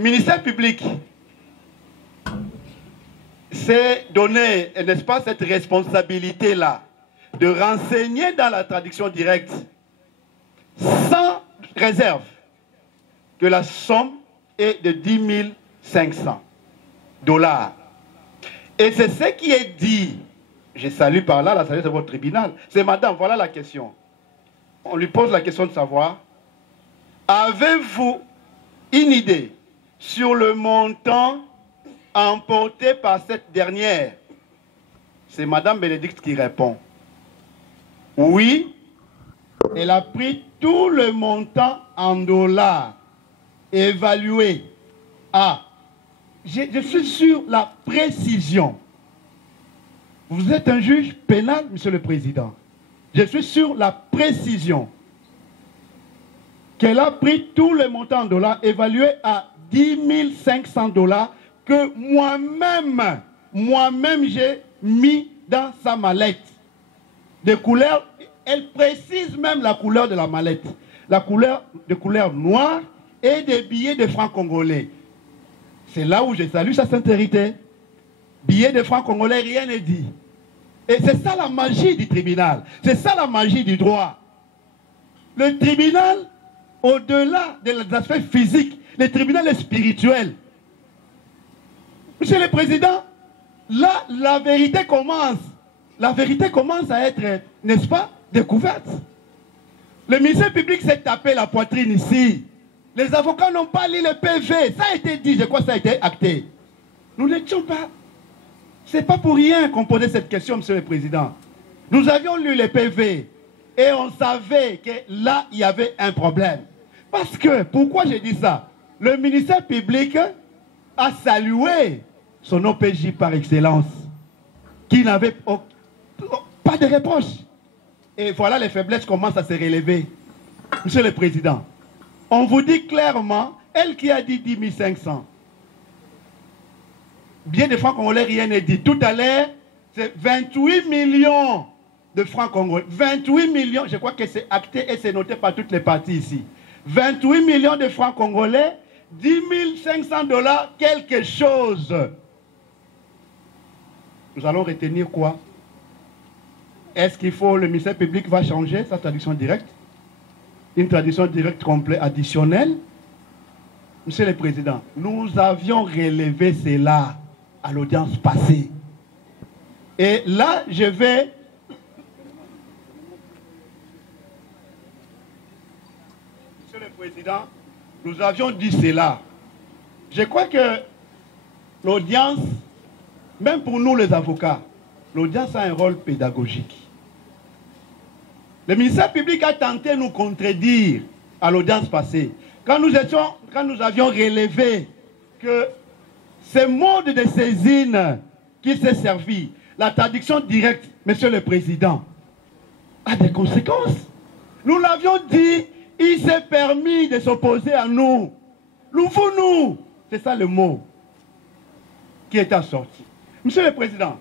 ministère public s'est donné, n'est-ce pas, cette responsabilité-là de renseigner dans la traduction directe sans réserve que la somme est de 10 500 $. Et c'est ce qui est dit. Je salue par là la sagesse de votre tribunal. C'est madame, voilà la question. On lui pose la question de savoir, avez-vous une idée sur le montant emporté par cette dernière? C'est madame Bénédicte qui répond. Oui, elle a pris tout le montant en dollars évalué à... Je suis sur la précision. Vous êtes un juge pénal, monsieur le président. Je suis sur la précision qu'elle a pris tout le montant en dollars évalué à 10 500 $ que moi-même j'ai mis dans sa mallette. De couleur, elle précise même la couleur de la mallette. La couleur de couleur noire et des billets de francs congolais. C'est là où je salue sa sincérité. Billets de francs congolais, rien n'est dit. Et c'est ça la magie du tribunal. C'est ça la magie du droit. Le tribunal, au-delà des aspects physiques, le tribunal est spirituel. Monsieur le Président, là, la vérité commence. La vérité commence à être, n'est-ce pas, découverte. Le ministère public s'est tapé la poitrine ici. Les avocats n'ont pas lu le PV. Ça a été dit, je crois que ça a été acté. Nous n'étions pas... C'est pas pour rien qu'on posait cette question, monsieur le Président. Nous avions lu les PV et on savait que là, il y avait un problème. Parce que, pourquoi j'ai dit ça? Le ministère public a salué son OPJ par excellence, qui n'avait pas de reproche. Et voilà, les faiblesses commencent à se relever. Monsieur le Président, on vous dit clairement, elle qui a dit 10 500, bien de francs congolais, rien n'est dit. Tout à l'heure, c'est 28 millions de francs congolais. 28 millions, je crois que c'est acté et c'est noté par toutes les parties ici. 28 millions de francs congolais, 10 500 $, quelque chose. Nous allons retenir quoi? Est-ce qu'il faut, le ministère public va changer sa traduction directe? Une traduction directe complète additionnelle? Monsieur le Président, nous avions relevé cela à l'audience passée. Et là, je vais... Monsieur le Président, nous avions dit cela. Je crois que l'audience, même pour nous les avocats, l'audience a un rôle pédagogique. Le ministère public a tenté de nous contredire à l'audience passée. Quand nous avions relevé que ce mode de saisine qui s'est servi, la traduction directe, monsieur le Président, a des conséquences. Nous l'avions dit, il s'est permis de s'opposer à nous. Nous, c'est ça le mot qui est assorti. Monsieur le Président,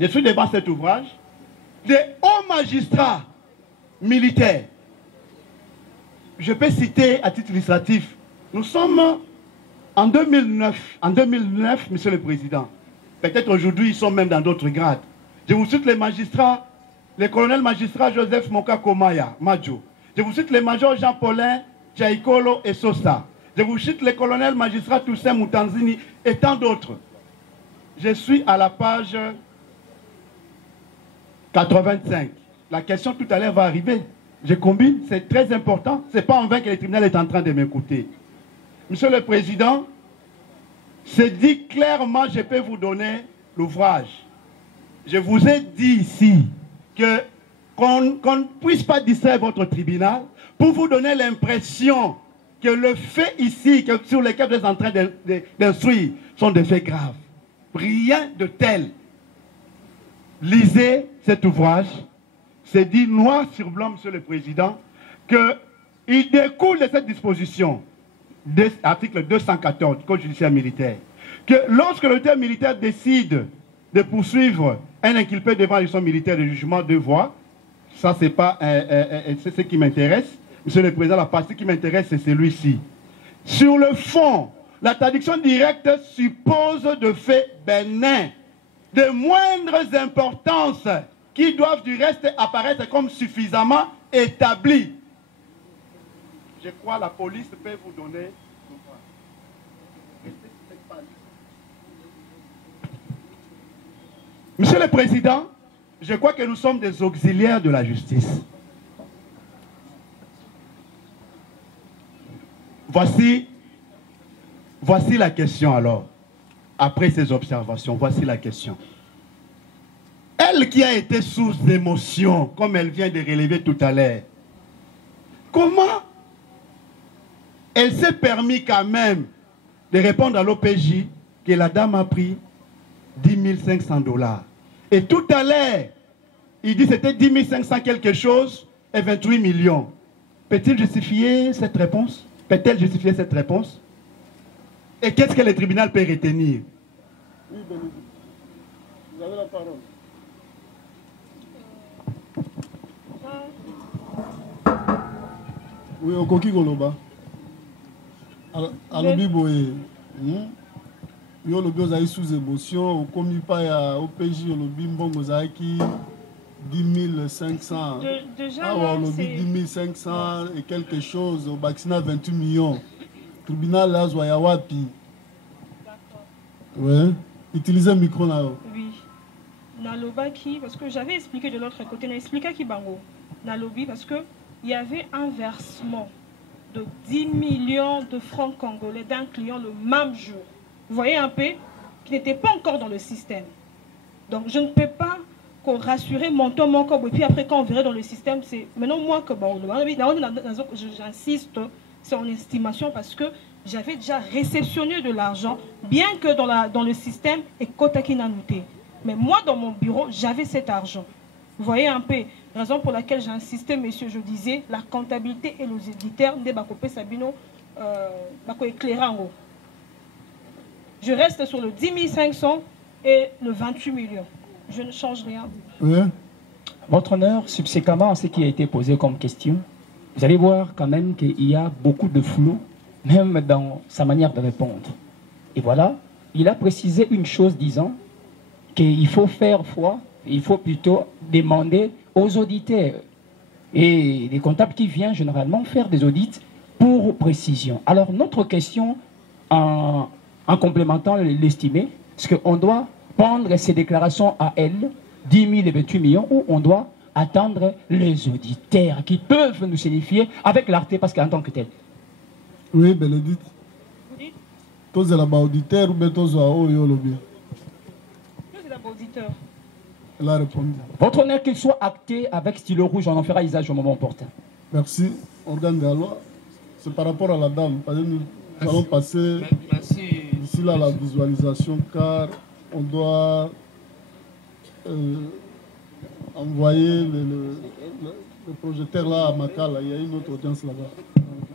je suis devant cet ouvrage des hauts magistrats militaires. Je peux citer à titre illustratif, nous sommes en 2009. En 2009, monsieur le Président, peut-être aujourd'hui ils sont même dans d'autres grades. Je vous cite les magistrats, le colonel magistrat Joseph Mokako Maya, Majo. Je vous cite les majors Jean-Paulin, Tchaïkolo et Sosa. Je vous cite les colonels magistrats Toussaint Moutanzini et tant d'autres. Je suis à la page 85. La question tout à l'heure va arriver. Je combine, c'est très important. Ce n'est pas en vain que le tribunal est en train de m'écouter. Monsieur le Président, c'est dit clairement, je peux vous donner l'ouvrage. Je vous ai dit ici qu'on ne puisse pas distraire votre tribunal pour vous donner l'impression que le fait ici, sur lesquels vous êtes en train d'instruire, sont des faits graves. Rien de tel. Lisez cet ouvrage. C'est dit noir sur blanc, monsieur le Président, qu'il découle de cette disposition, de l'article 214 du Code judiciaire militaire, que lorsque l'autorité militaire décide de poursuivre un inculpé devant la justice militaire de jugement de voie, ça c'est pas c'est ce qui m'intéresse. Monsieur le Président, la partie qui m'intéresse, c'est celui-ci. Sur le fond, la traduction directe suppose de faits bénins, de moindres importances, qui doivent du reste apparaître comme suffisamment établis. Je crois que la police peut vous donner. Monsieur le Président, je crois que nous sommes des auxiliaires de la justice. Voici la question alors. Après ces observations, voici la question. Elle qui a été source d'émotion, comme elle vient de relever tout à l'heure, comment elle s'est permis quand même de répondre à l'OPJ que la dame a pris 10 500 $. Et tout à l'heure, il dit que c'était 10 500 quelque chose et 28 millions. Peut-il justifier cette réponse? Peut-elle justifier cette réponse? Et qu'est-ce que le tribunal peut retenir? Oui, Bénédicte. Vous avez la parole. Oui, au Koki Goloba. À l'Obiboé. Yo le bio zaï sous émotion, au commis pas au PJ, au lobby mbongo zaïki 10 500. Déjà, ah, au lobby 10 500 et quelque chose, au Baxina 28 millions. Tribunal là, Zoyawapi. D'accord. Ouais. Utilisez le micro là. Oui. Nalobaki, parce que j'avais expliqué de l'autre côté, n'a expliqué qui bango. Nalobi, parce que il y avait un versement de 10 millions de francs congolais d'un client le même jour. Vous voyez un peu, qui n'était pas encore dans le système. Donc je ne peux pas rassurer mon temps, mon corps, et puis après quand on verrait dans le système, c'est maintenant moi que bon, j'insiste, c'est en estimation parce que j'avais déjà réceptionné de l'argent, bien que dans le système, et Kotaki n'a noté. Mais moi, dans mon bureau, j'avais cet argent. Vous voyez un peu, raison pour laquelle j'ai insisté, messieurs, je disais, la comptabilité et les éditeurs de Bakopé Sabino, Bako éclairant. Je reste sur le 10 500 et le 28 millions. Je ne change rien. Oui. Votre honneur, subséquemment à ce qui a été posé comme question, vous allez voir quand même qu'il y a beaucoup de flou, même dans sa manière de répondre. Et voilà, il a précisé une chose disant qu'il faut faire foi, il faut plutôt demander aux auditeurs. Et les comptables qui viennent généralement faire des audits pour précision. Alors notre question en complémentant l'estimé, c'est qu'on doit prendre ces déclarations à elle, 10 000 et 28 millions, ou on doit attendre les auditeurs qui peuvent nous signifier avec l'arté parce qu'en tant que tel. Oui, Bénédicte. Vous dites? Tous les auditeurs ou bien tous les auditeurs? Tous les auditeurs. Elle a répondu. Votre honneur, qu'il soit acté avec stylo rouge, on en fera usage au moment opportun. Merci, organe de la loi. C'est par rapport à la dame. Nous allons passer d'ici là à la visualisation car on doit envoyer le projecteur là à Makala. Il y a une autre audience là-bas.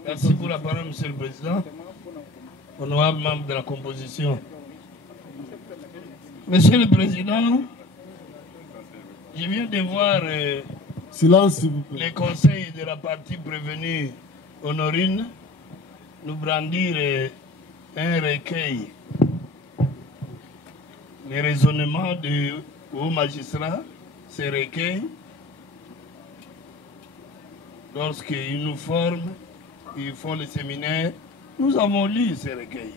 Merci pour la parole, Monsieur le Président. Honorable membre de la composition. Monsieur le Président, je viens de voir silence, s'il vous plaît. Les conseils de la partie prévenue Honorine nous brandir un recueil. Les raisonnements du haut magistrat, ces recueils, lorsqu'ils nous forment, ils font le séminaire, nous avons lu ces recueils.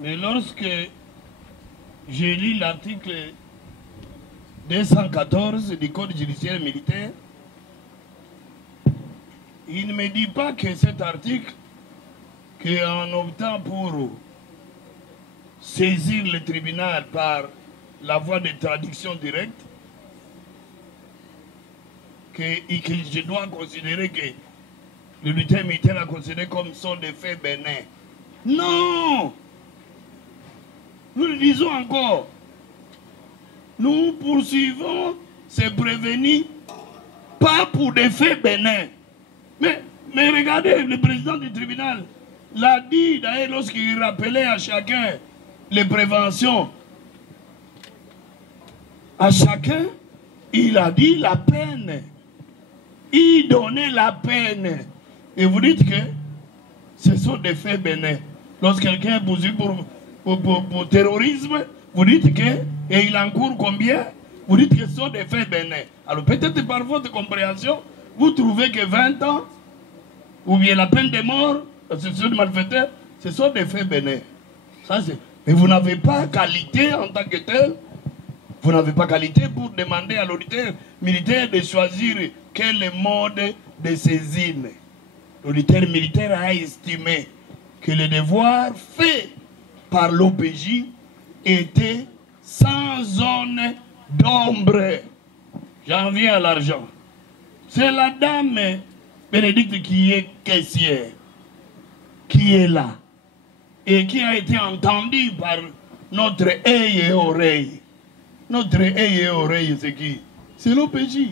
Mais lorsque j'ai lu l'article 214 du Code judiciaire militaire, il ne me dit pas que cet article, qu'en optant pour saisir le tribunal par la voie de traduction directe, que je dois considérer que le bulletin militaire a considéré comme sont des faits bénins. Non! Nous le disons encore. Nous poursuivons ces prévenus pas pour des faits bénins. Mais regardez, le président du tribunal l'a dit d'ailleurs lorsqu'il rappelait à chacun les préventions. À chacun, il a dit la peine. Il donnait la peine. Et vous dites que ce sont des faits bénins. Lorsque quelqu'un est poursuivi pour terrorisme, vous dites que, et il encourt combien? Vous dites que ce sont des faits bénins. Alors peut-être par votre compréhension, vous trouvez que 20 ans, ou bien la peine de mort, ce sont des malfaiteurs, ce sont des faits bénins. Mais vous n'avez pas qualité en tant que tel. Vous n'avez pas qualité pour demander à l'auditeur militaire de choisir quel mode de saisine. L'auditeur militaire a estimé que le devoir fait par l'OPJ était sans zone d'ombre. J'en viens à l'argent. C'est la dame Bénédicte qui est caissière, qui est là, et qui a été entendue par notre œil et oreille. Notre œil et oreille, c'est qui? C'est l'OPJ.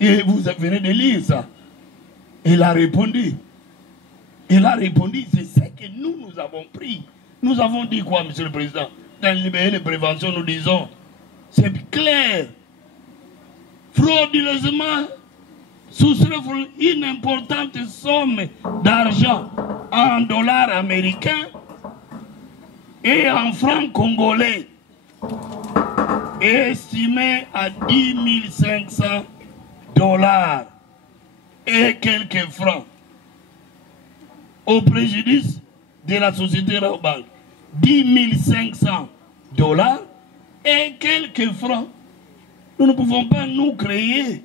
Et vous venez de lire ça. Elle a répondu. Elle a répondu, c'est ce que nous avons pris. Nous avons dit quoi, Monsieur le Président? Dans les préventions, nous disons, c'est clair. Frauduleusement, soustraire une importante somme d'argent en dollars américains et en francs congolais, estimé à 10 500 $ et quelques francs, au préjudice de la société Raobank. 10 500 $ et quelques francs. Nous ne pouvons pas nous créer.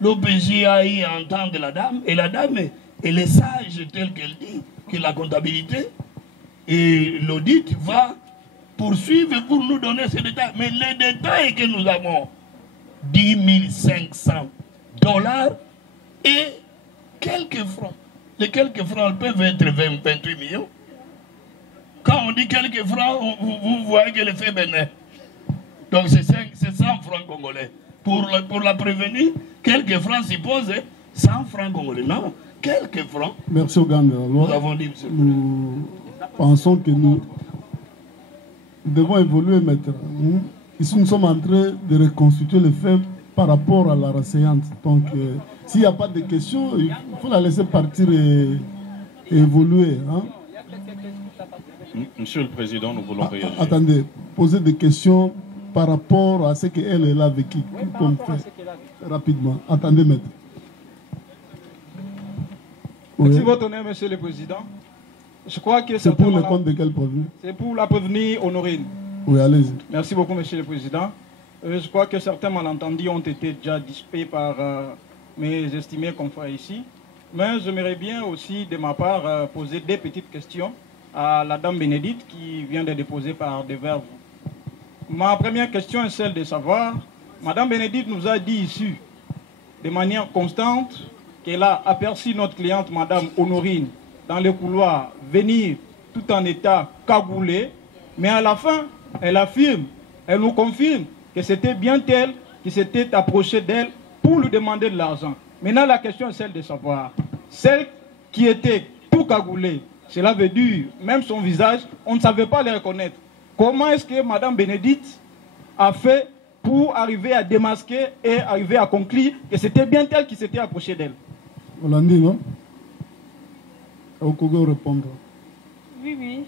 L'OPJ a eu à entendre la dame, et la dame, elle est sage telle qu'elle dit, que la comptabilité et l'audit va poursuivre pour nous donner ces détails. Mais les détails que nous avons, 10 500 $ et quelques francs. Les quelques francs peuvent être 28 millions. Quand on dit quelques francs, vous voyez que l'effet bénin. Donc c'est 100 francs congolais. Pour la prévenir, quelques francs suppose 100 francs congolais. Non, quelques francs. Merci Oganda. Nous avons dit, monsieur. Nous pensons que nous devons évoluer maintenant. Ici, nous sommes en train de reconstituer les faits par rapport à la renseigante. Donc, s'il n'y a pas de questions, il faut la laisser partir et évoluer. Hein? Monsieur le Président, nous voulons réagir. Attendez, poser des questions par rapport à ce qu'elle a vécu. Comme fait. Rapidement. Attendez, maître. Merci votre honneur, Monsieur le Président. Je crois que c'est pour le compte de quel prévenu? C'est pour la prévenue Honorine. Oui, allez-y. Merci beaucoup, Monsieur le Président. Je crois que certains malentendus ont été déjà dissipés par mes estimés confrères ici. Mais j'aimerais bien aussi, de ma part, poser des petites questions à la dame Bénédicte qui vient de déposer par devers vous. Ma première question est celle de savoir, Madame Bénédicte nous a dit ici, de manière constante, qu'elle a aperçu notre cliente, Madame Honorine, dans le couloir, venir tout en état cagoulé, mais à la fin, elle affirme, elle nous confirme que c'était bien elle qui s'était approchée d'elle pour lui demander de l'argent. Maintenant, la question est celle de savoir, celle qui était tout cagoulée, cela veut dire, même son visage, on ne savait pas le reconnaître. Comment est-ce que Madame Bénédicte a fait pour arriver à démasquer et arriver à conclure que c'était bien elle qui s'était approchée d'elle? On l'a dit, non? Vous pouvez répondre. Oui, oui.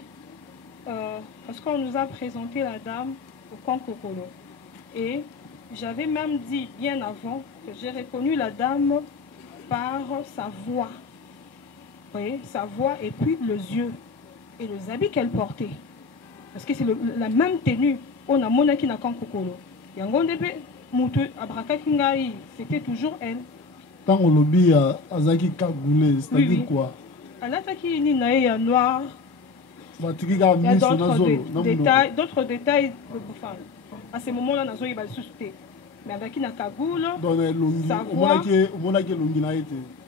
Parce qu'on nous a présenté la dame au Kankokolo. Et j'avais même dit bien avant que j'ai reconnu la dame par sa voix. Vous voyez, sa voix et puis les yeux et les habits qu'elle portait. Parce que c'est la même tenue. On a monaki na Kankokolo. Yangondepe, Moutou, Abraka Kingai, c'était toujours elle. Tant on lobby à Azaki Kagoulé, c'est-à-dire quoi? Alataki ni nae noir. Il y a d'autres détails. Enfin, à ce moment-là, on a eu le susté. Mais avec une cagoule, sa voix.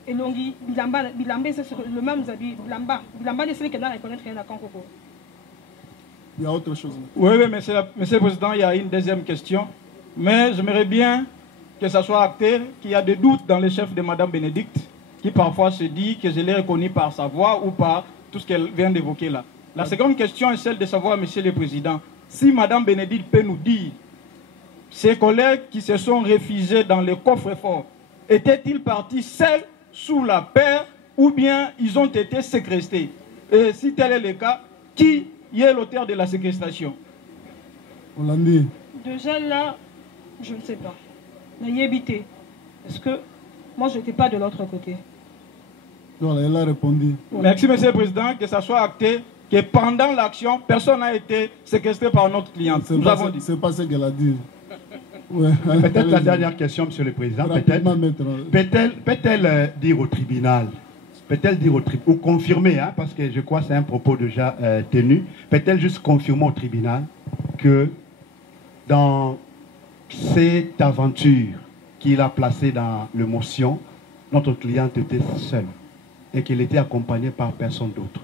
Et Longi, Bilamba, c'est le même habit. Bilamba, c'est celui qui n'a pas reconnaître rien à Kankoko. Il y a autre chose. Oui, monsieur le Président, il y a une deuxième question. Mais j'aimerais bien que ça soit acté qu'il y a des doutes dans les chefs de Madame Bénédicte, qui parfois se dit que je l'ai reconnue par sa voix ou par tout ce qu'elle vient d'évoquer là. La seconde question est celle de savoir, Monsieur le Président, si Madame Bénédicte peut nous dire, ses collègues qui se sont réfugiés dans le coffre-fort, étaient-ils partis seuls sous la paix ou bien ils ont été séquestrés? Et si tel est le cas, qui est l'auteur de la séquestration? Hollandi. Déjà là, je ne sais pas. N'ayez évité. Parce que moi, je n'étais pas de l'autre côté. Voilà, elle a répondu. Merci, Monsieur le Président, que ça soit acté que pendant l'action, personne n'a été séquestré par notre cliente. C'est pas ce qu'elle a dit. Ouais. Peut-être la dernière question, Monsieur le Président. Peut-elle dire au tribunal, ou confirmer, hein, parce que je crois que c'est un propos déjà tenu, peut-elle juste confirmer au tribunal que dans cette aventure qu'il a placée dans le motion, notre cliente était seule et qu'elle était accompagnée par personne d'autre?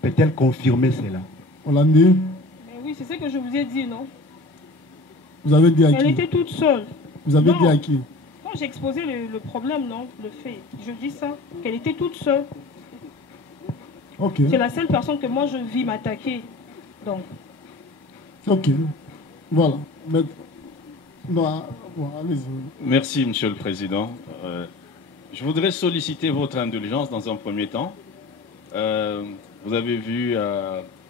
Peut-elle confirmer cela? Hollandi. Mais oui, c'est ce que je vous ai dit, non? Vous avez dit à qui? Elle était toute seule. Vous avez dit à qui? Non, j'ai exposé le problème, non? Le fait. Je dis ça, qu'elle était toute seule. Ok. C'est la seule personne que moi je vis m'attaquer. Donc. Ok. Voilà. Non, allez-y. Merci, Monsieur le Président. Je voudrais solliciter votre indulgence dans un premier temps. Vous avez vu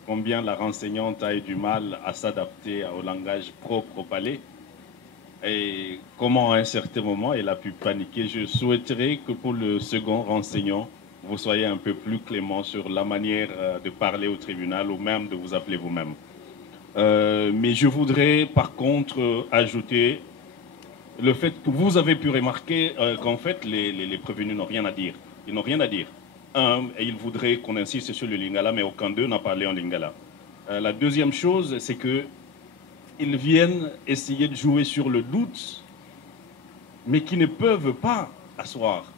combien la renseignante a eu du mal à s'adapter au langage propre au palais et comment à un certain moment elle a pu paniquer. Je souhaiterais que pour le second renseignant, vous soyez un peu plus clément sur la manière de parler au tribunal ou même de vous appeler vous-même. Mais je voudrais par contre ajouter le fait que vous avez pu remarquer qu'en fait les prévenus n'ont rien à dire. Ils n'ont rien à dire. Et ils voudraient qu'on insiste sur le lingala, mais aucun d'eux n'a parlé en lingala. La deuxième chose, c'est qu'ils viennent essayer de jouer sur le doute, mais qui ne peuvent pas asseoir.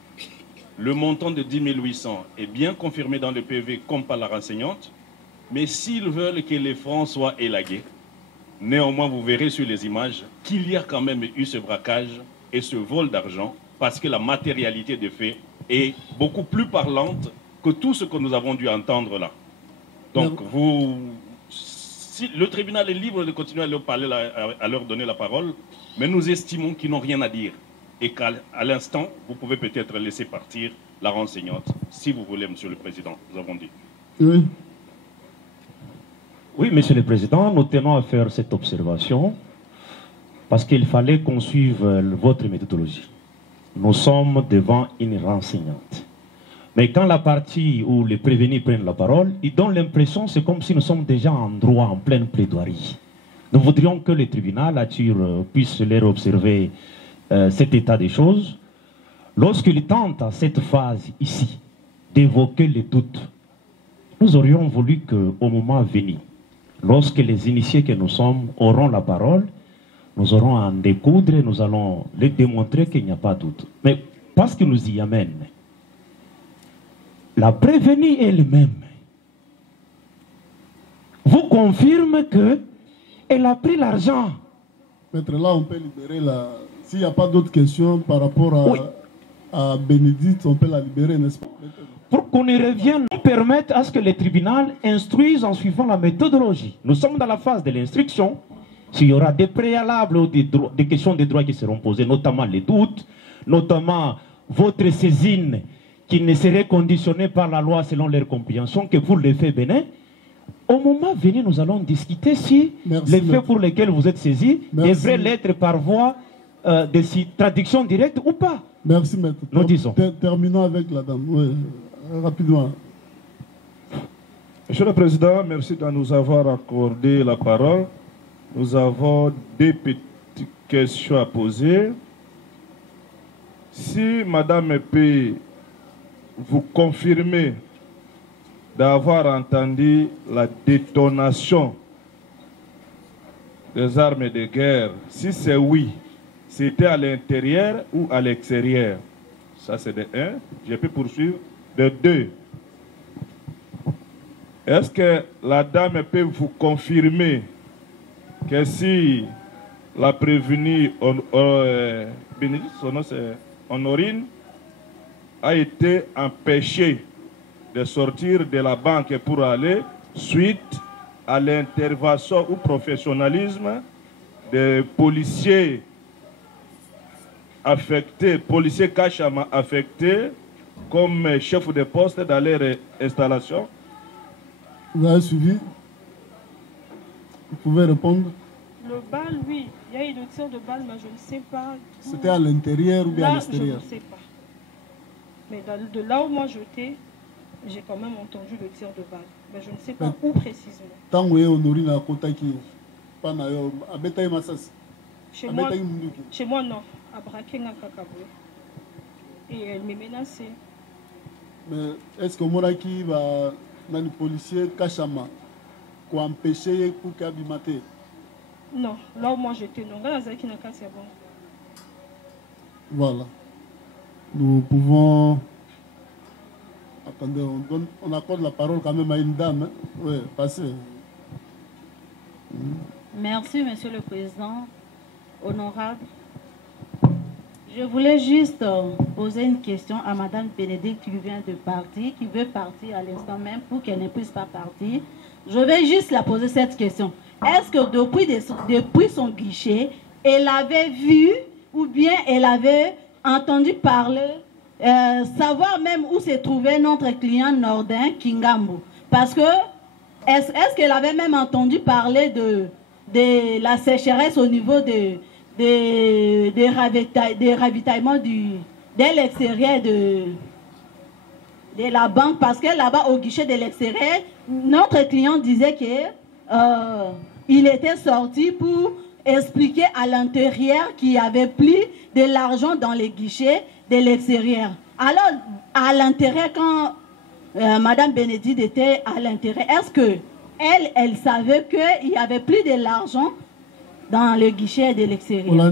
Le montant de 10 800 est bien confirmé dans le PV comme par la renseignante, mais s'ils veulent que les francs soient élagués, néanmoins vous verrez sur les images qu'il y a quand même eu ce braquage et ce vol d'argent, parce que la matérialité des faits est beaucoup plus parlante que tout ce que nous avons dû entendre là. Donc, si le tribunal est libre de continuer à leur parler, à leur donner la parole, mais nous estimons qu'ils n'ont rien à dire. Et qu'à l'instant, vous pouvez peut-être laisser partir la renseignante, si vous voulez, Monsieur le Président, nous avons dit. Oui. Oui, Monsieur le Président, nous tenons à faire cette observation parce qu'il fallait qu'on suive votre méthodologie. Nous sommes devant une renseignante. Mais quand la partie où les prévenus prennent la parole, ils donnent l'impression, c'est comme si nous sommes déjà en droit, en pleine plaidoirie. Nous voudrions que le tribunal puisse leur observer cet état des choses. Lorsqu'il tente à cette phase ici d'évoquer les doutes, nous aurions voulu qu'au moment venu, lorsque les initiés que nous sommes auront la parole, nous aurons à en découdre et nous allons les démontrer qu'il n'y a pas de doute. Mais parce qu'il nous y amène, la prévenue elle-même vous confirme qu'elle a pris l'argent. Maître, là on peut libérer la... S'il n'y a pas d'autres questions par rapport à Bénédicte, on peut la libérer, n'est-ce pas? Pour qu'on y revienne, on permette à ce que les tribunaux instruisent en suivant la méthodologie. Nous sommes dans la phase de l'instruction. S'il y aura des préalables ou des questions de droit qui seront posées, notamment les doutes, notamment votre saisine qui ne serait conditionnée par la loi selon leur compréhension, que pour les faits bénins, au moment venu, nous allons discuter si les faits pour lesquels vous êtes saisis devraient l'être par voie de traduction directe ou pas. Merci, maître. Nous disons. Terminons avec la dame. Oui, rapidement. Monsieur le Président, merci de nous avoir accordé la parole. Nous avons des petites questions à poser. Si Madame P, vous confirmez d'avoir entendu la détonation des armes de guerre, si c'est oui, c'était à l'intérieur ou à l'extérieur? Ça c'est de 1. Je peux poursuivre. De 2. Est-ce que la dame peut vous confirmer que si la prévenue Bénédicte, son nom c'est Honorine, a été empêchée de sortir de la banque pour aller suite à l'intervention ou professionnalisme des policiers affectés, policiers Kachama affectés comme chef de poste dans leur installation. Vous avez suivi? Vous pouvez répondre? Le bal, oui. Il y a eu le tir de balle, mais je ne sais pas. C'était à l'intérieur ou bien à Là, l'extérieur? je ne sais pas. Mais de là où moi j'étais, j'ai quand même entendu le tir de balle. Mais je ne sais pas où précisément. Tant que vous avez honoré la Kotaki, pas na yo, abetaï Massas. Chez moi, non. À Brakenga Kakaboué. Et elle me menaçait. Mais est-ce que Moraki va dans les policiers Kachama pour empêcher pour qu'abimate? Non, là où moi j'étais, non. Voilà. Nous pouvons. Attendez, on accorde la parole quand même à une dame. Hein? Oui, passez. Merci, Monsieur le Président. Honorable. Je voulais juste poser une question à Madame Bénédicte qui vient de partir, qui veut partir à l'instant même pour qu'elle ne puisse pas partir. Je vais juste la poser cette question. Est-ce que depuis son guichet, elle avait vu ou bien elle avait entendu parler, savoir même où se trouvait notre client Nordin Kingambo? Parce que, est-ce qu'elle avait même entendu parler de la sécheresse au niveau des ravitaillements de l'extérieur de la banque? Parce que là-bas, au guichet de l'extérieur, notre client disait qu'il était sorti pour expliquer à l'intérieur qu'il y avait plus de l'argent dans les guichets de l'extérieur. Alors, à l'intérieur, quand Madame Bénédicte était à l'intérieur, est-ce que elle savait qu'il n'y avait plus de l'argent dans le guichet de l'extérieur? Là,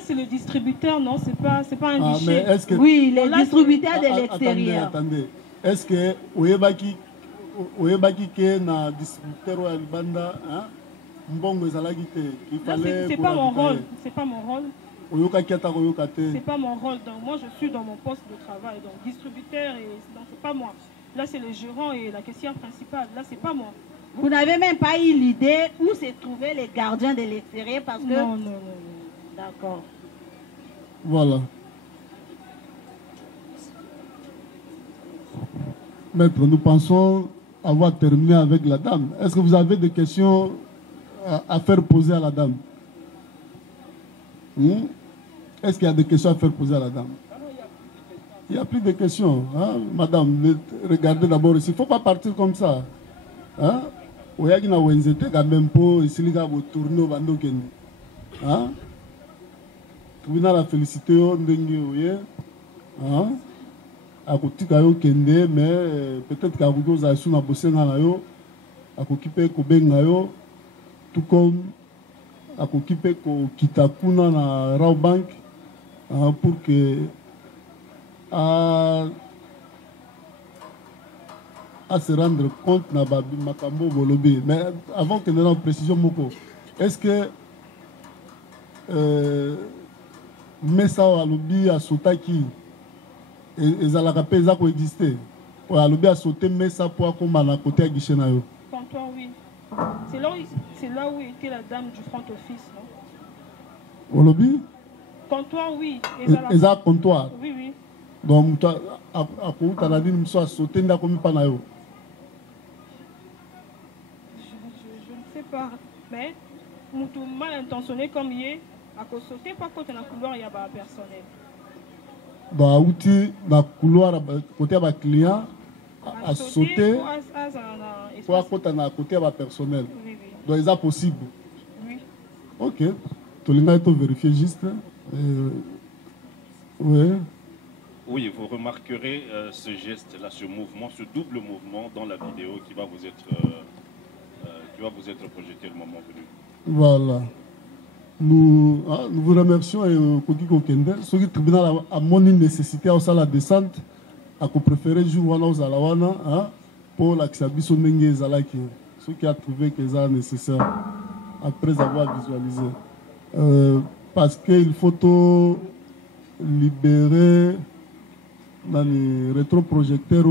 c'est le distributeur, non? C'est pas un guichet. Oui, le distributeur de l'extérieur. Attendez. Est-ce que Oyebaki na distributeur wa Libanda, mbongo ezalaki te? Il fallait. C'est pas mon rôle. C'est pas mon rôle. C'est pas mon rôle. Donc moi, je suis dans mon poste de travail. Donc distributeur, donc c'est pas moi. Là, c'est le gérant et la caissière principale. Là, c'est pas moi. Vous n'avez même pas eu l'idée où se trouvaient les gardiens de l'extérieur parce que... Non. D'accord. Voilà. Maître, nous pensons avoir terminé avec la dame. Est-ce que vous avez des questions à faire poser à la dame? Est-ce qu'il y a des questions à faire poser à la dame? Il n'y a plus de questions. Hein? Madame, regardez d'abord ici. Il ne faut pas partir comme ça. Hein? Il y a une quand même pour ici, il y a un tourneau. Hein? Tu la félicité. Hein? Mais peut-être qu'à vous avez su bosser dans la yo, à s'occuper de tout comme à s'occuper de Kitakuna na Raw Bank pour que à se rendre compte na babi makambo bolobi. Mais avant que nous ayons précision moko, est-ce que Mesa wa lobi a sotaki ezalaka pe eza koexiste oyo alobi a sauté Mesa pour akoma na côté ya guichet na yo? Comptoir, oui. C'est là où était la dame du front office, non? Olobi? Comptoir, oui. Eza comptoir? Oui, oui. Donc akouta na nini mosu asaute ndako mipa na yo? Je ne sais pas. Mais mutu mal intentionné comme il est, à cause sauter pas côté na couloir il y a pas personnel. Bah outil na couloir côté ya ba client à sauter pour à côté na côté ya ba personnel. Oui. Donc est-ce possible? Oui. OK. Tolinga to vérifier juste. Oui. Oui, vous remarquerez ce geste-là, ce mouvement, ce double mouvement dans la vidéo qui va vous être projeté le moment venu. Voilà. Nous vous remercions et Koki Kokende. Ce qui tribunal a mon nécessité à la descente, à préférer jour aux alawana pour l'accès Nenge Zalaki. Ce qui a trouvé que ça nécessaire après avoir visualisé. Parce qu'il faut tout libérer dans les rétroprojecteurs.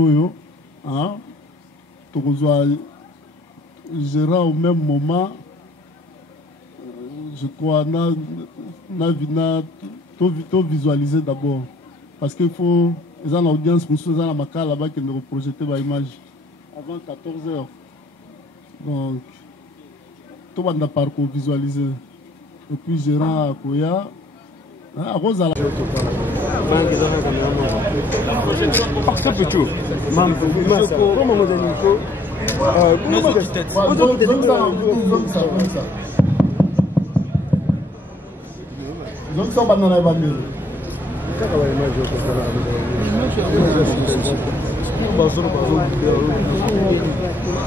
Gérant au même moment. Je crois tout visualiser d'abord parce qu'il faut ils ont l'audience pour ceux dans la là-bas qui nous projeter ma image avant 14h. Donc, tout le monde a parcours visualisé. Et puis, gérant à Koya, à Rosa.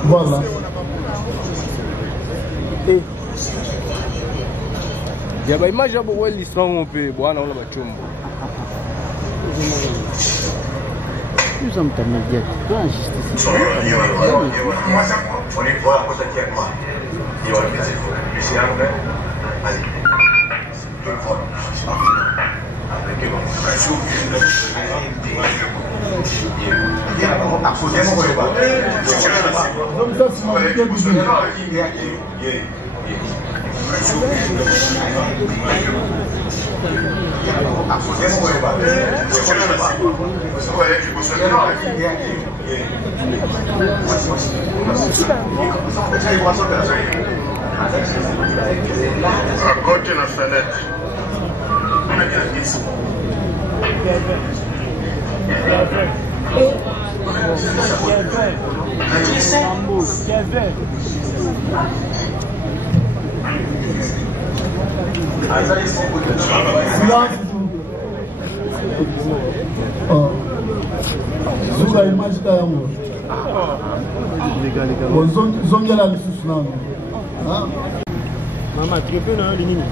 Voilà. Il y a une image où l'histoire on peut boire dans la chumbo. Nous sommes intermédiaires. Toi, injustice. Côté la fenêtre. Zuga image tayango. Zongela lisusu nano. Mama, tu peux na linini.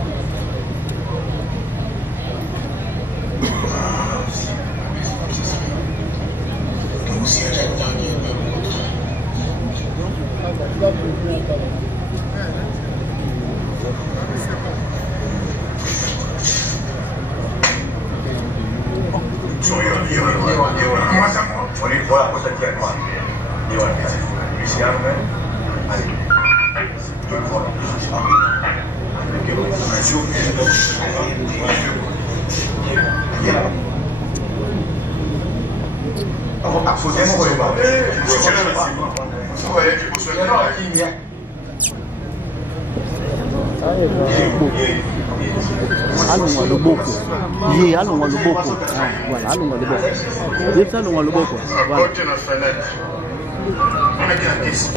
Alunga loboko. Ye alunga loboko. Voilà, alunga loboko. Ye ça alunga loboko. Voilà. Côté la fenêtre. On a bien question.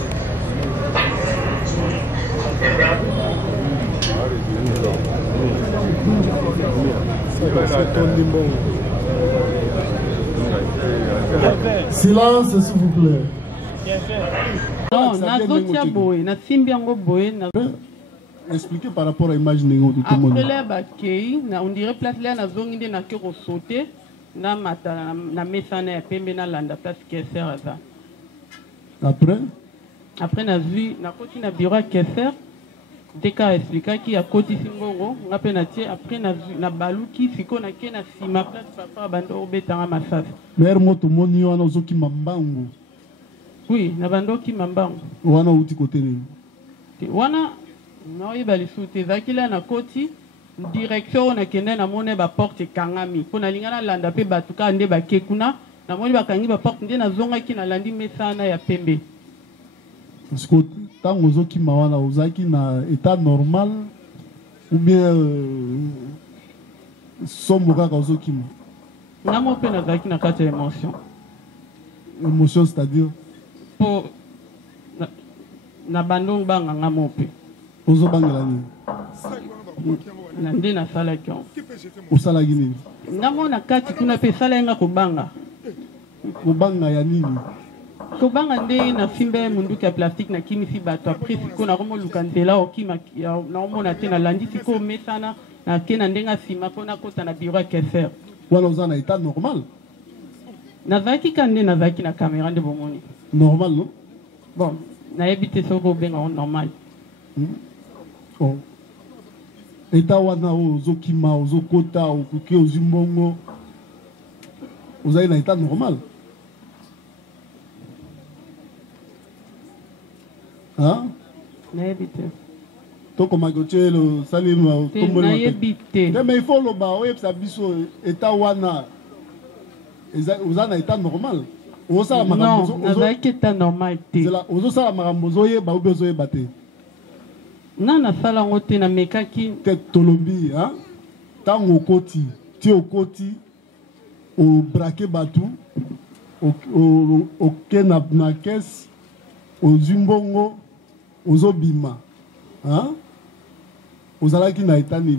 Silence, s'il vous plaît. Non, nazotia boy, na simbiango boy, na. Expliquez par rapport à l'image de tout le monde. Après les bakei, on dirait place là na zongi de na kero sauter, na mata na mesana ya pembe na landa place Kesser ça. Après na vu na koti na bureau Kesser, deka expliquer qui a koti singongo, ngape na tie après na vu na baluki siko na ke na sima place papa bando obetanga masasa. Mer moto moni wana ozoki mambango. Oui, na bando ki mambango. Wana uti côté ni. Wana non, il va les soutenir. Zakila na koti direction na kende na mone ba porte kangami. Pona lingana landa pe batuka nde ba kekuna na mone ba kangi ba porte nde na zonga ki na landi mesana ya pembe. Parce que tant ozoki mawana ozaki na état normal ou bien somoka ka ozoki ma. Na mo pe na zaki na kati émotion. Émotion c'est-à-dire pour na bandong banga ngamo pe. Ozo bangela ni. Nande na sala kyo. Osala gini. Ngamo na kati kuna pe sala nga kubanga. Kubanga ya nini? Kubanga nde na fimbe munduki ya plastique na kimi si bato après siko na komo lukandela okima na omona te na landi siko mesana na kena ndenga sima pona kota na bureau Kesser. Wala ozana état normal. Na zaki kande na zaki na caméra de bomoni. Normal non? Bon, na ebite soko benga normal. Oh. Eta wana ozokima ozokota okuke ozimbongo ozali na état normal. Hein? Na ebite. Toko magoche le salima tombolo. Na ebite. Mais il faut le ba oyebisa biso eta wana vous avez un état normal. Non, vous avez un état normal. Vous avez un marambozoye, bah, vous avez battu. Non, na sala ngote na mekaki. Tête tolombi, hein? Tant au koti, tu au koti, au braquet batou, au kenap na caisse, au zumbongo, aux obima, hein? Aux alaki na etanini.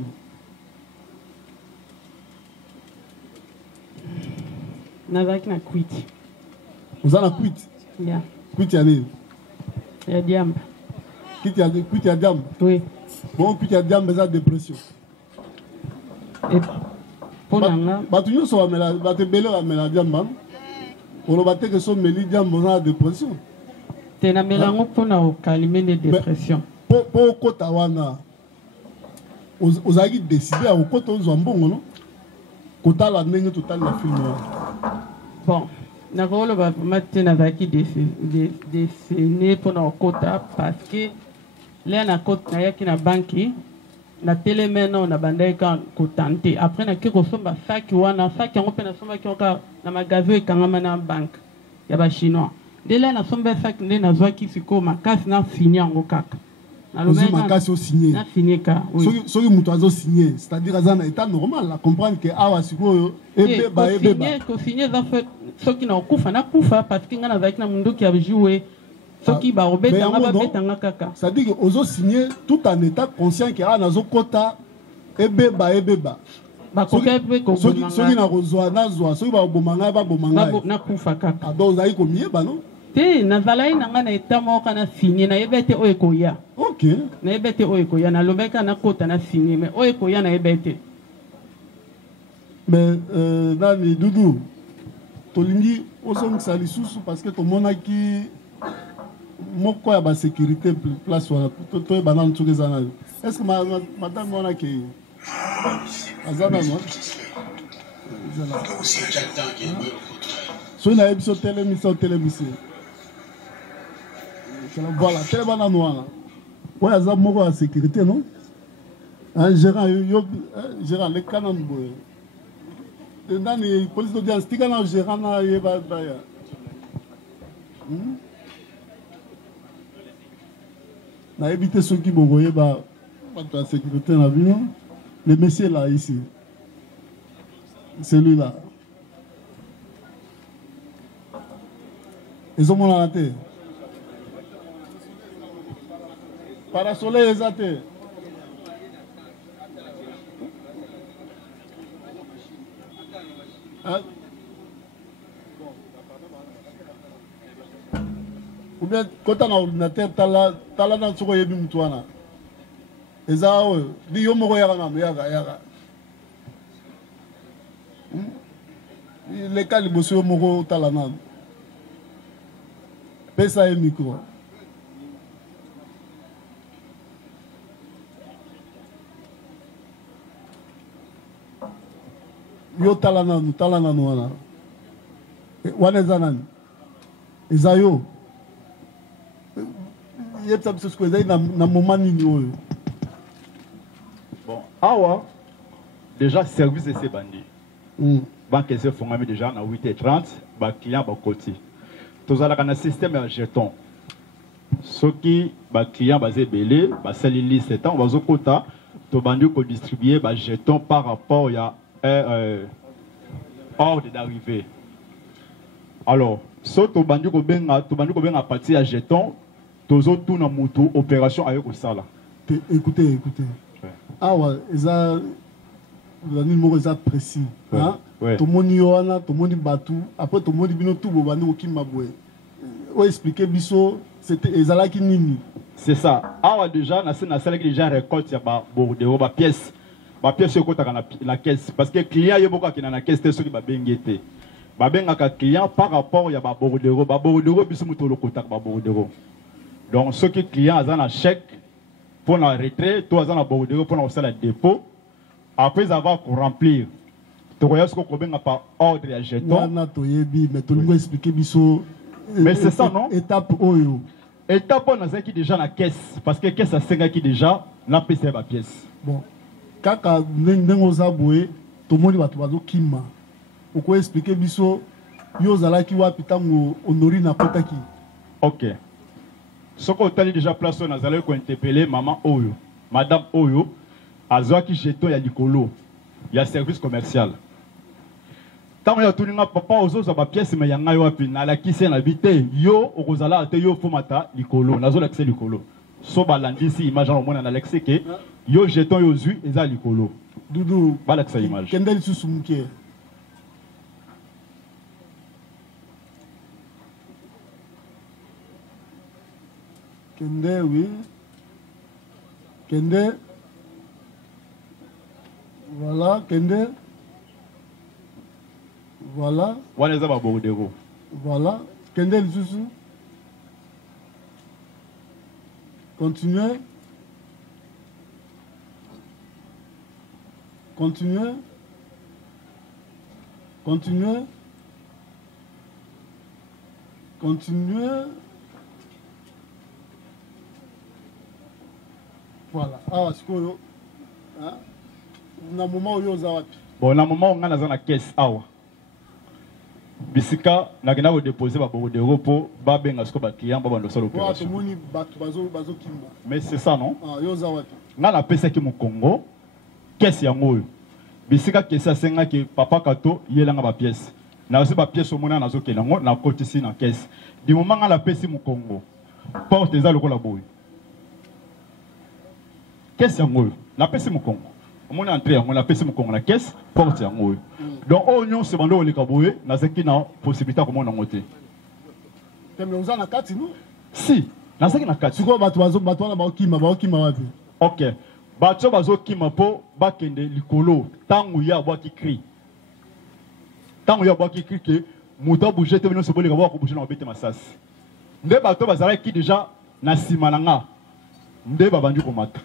Nazaki na quit. Vous avez quit? Yeah. Quit yane? Ya diamba. Quit ya diamba? Oui. Bon, quit ya diamba, c'est la dépression. Et pour nanga. Batu nyonso wa mela, batu bele wa mela diamba. On va dire que son meli diamba dans la dépression. Tena melango pour na calmer les dépressions. Pour kota wana. Vous avez décidé à kota uzambongo non? Kota la nenge total la film. Bon. Nakolo ba matina zaki défini pour na kota parce que là na kota yaki na banki na telemeno na bandai kan kotante après na kiko somba saki wana saki ngo pena somba kioka na magasin kangama na bank ya ba chinois de là na somba saki nde na zwaki siko makasi na signé ngo kaka na lomena makasi au signé na signé ka oui soki muto azo signé c'est-à-dire azana état normal la comprendre que awa siko ebe ba ko signé za fait soki na kufa na kufa parce que ngana zaki na mundu ki a joué soki ba obeta ngaba betanga kaka c'est-à-dire que ozo signé tout en état conscient que ana zo kota ebe ba ba koka pe ko bomanga soki na kozwa na zwa soki ba bomanga ba bomanga na kufa kaka donc zai ko mieba non te na zalai na ngana état mo kana signé na ebete oyekoya OK na ebete oyekoya na lobeka na kota na signé mais oyekoya na ebete mais nani Doudou tolingi osongisa lisusu parce que tomonaki moko ya ba sécurité place wana to banana tugezana est-ce que madame wana ke azana no so na ebiso télémission voilà télé banana wana ouais azam moko ya sécurité non un gérant gérant le canon boy nani police d'audience tika na gérant na yeba daya na éviter ceux qui vont voyer la sécurité na bino le monsieur là ici celui-là ils ont mon raté parasoleil exacté ou bien quand on a ordinateur tala na soko yebi mutu wana eza oyo di yo moko yaka na yaka leka liboso yo moko tala na pesa ye micro yo tala nanu wana wana eza nani eza yo yebisa biso siko ezali na moment nini oyo bon awa déjà service de ces bandits banque ese efongami déjà na 8h30 baclient bakoti tozalaka na système ya jeton soki baclient baza ebele basali liste ntango bazokota tobandi kodistribue bajeton par rapport ya ordre d'arrivée. Alors, si tu as partie à jeton, tu as tout dans moto opération avec ça là. Écoutez. Ah ouais, ils ont précis. Tout le monde y a, tout le monde batou. Après tout le monde bino tout bobani oki mabwe. On expliquer biso c'était ezalaki nini. C'est ça. Ah ouais déjà na salle qui déjà récolte ya ba bordeaux ba pièce. Ma pièce la caisse parce que client y a beaucoup qui na caisse te soki ba bengete ba bengaka client par rapport ya ba bordeaux biso muto lokota ba bordeaux donc ceux qui client azana na chèque pour la retrait toi azana bordeaux pour na dépôt après avoir remplir to koya ce ko benga par ordre ya jeton na to yebi mais to lingo expliquer biso mais c'est ça non étape oyo étape on a qui déjà na caisse parce que caisse a senga qui déjà na pesa ba pièce bon kaka ndengo za boye tomoni bato bazokima pourquoi expliquer biso yo zalaki wapi tango honorine akotaki. Ok. Ce qu'on a déjà place on a interpellé maman Oyo, madame Oyo, azwaki jeton ya likolo, il y a service commercial. Tant ya tuninga papa ozo za ba pièce mais yanga yo wapi na la kise na bité yo okozala ate yo fomata likolo, nazo l'accès likolo. So balandisi image en mona na l'accès que yo jeton yo zui eza likolo. Doudou, ba l'accès image. Kendel susumuke. Kende, oui. Kende. Voilà, Kende. Voilà. Voilà. Kende le Zouzou. Continuez. Continuez. Continuez. Continuez. Voilà. Ah, c'est quoi? Na moment où yo zawapi. Bon, na moment où on a la caisse awa. Bisika na gena ko déposer ba bobo de repos ba benga sko ba client ba bando solo opération. Mais c'est ça non? Ah, yo zawapi. Na la pesa ki mu Congo. Caisse yango. Bisika caisse asenga ki papa kato yelanga ba pièce. Na aussi ba pièce au mona na zo kelango na côté ici na caisse. Du moment nga la pesa mu Congo. Porte za lokola boy. Caisse yango. La pesa mu Congo. On est entré, on a passé mon la caisse, porte en haut. Donc, on se demande où les caboués, dans ce qui n'a possibilité comme on a monté. Mais on a 4 nous? Si, dans ce qui n'a 4. C'est quoi, Batoazo, Batoana, Baokima, ok. Bato Bazo Kima po, Bakende, Likolo, Tangu ya bois qui crie. Tangu ya bois qui crie que Mouta bouger, te venons se bouger, on bouger dans le massas. Nde Bato Bazara qui déjà na Simananga. Nde Babandu Komata.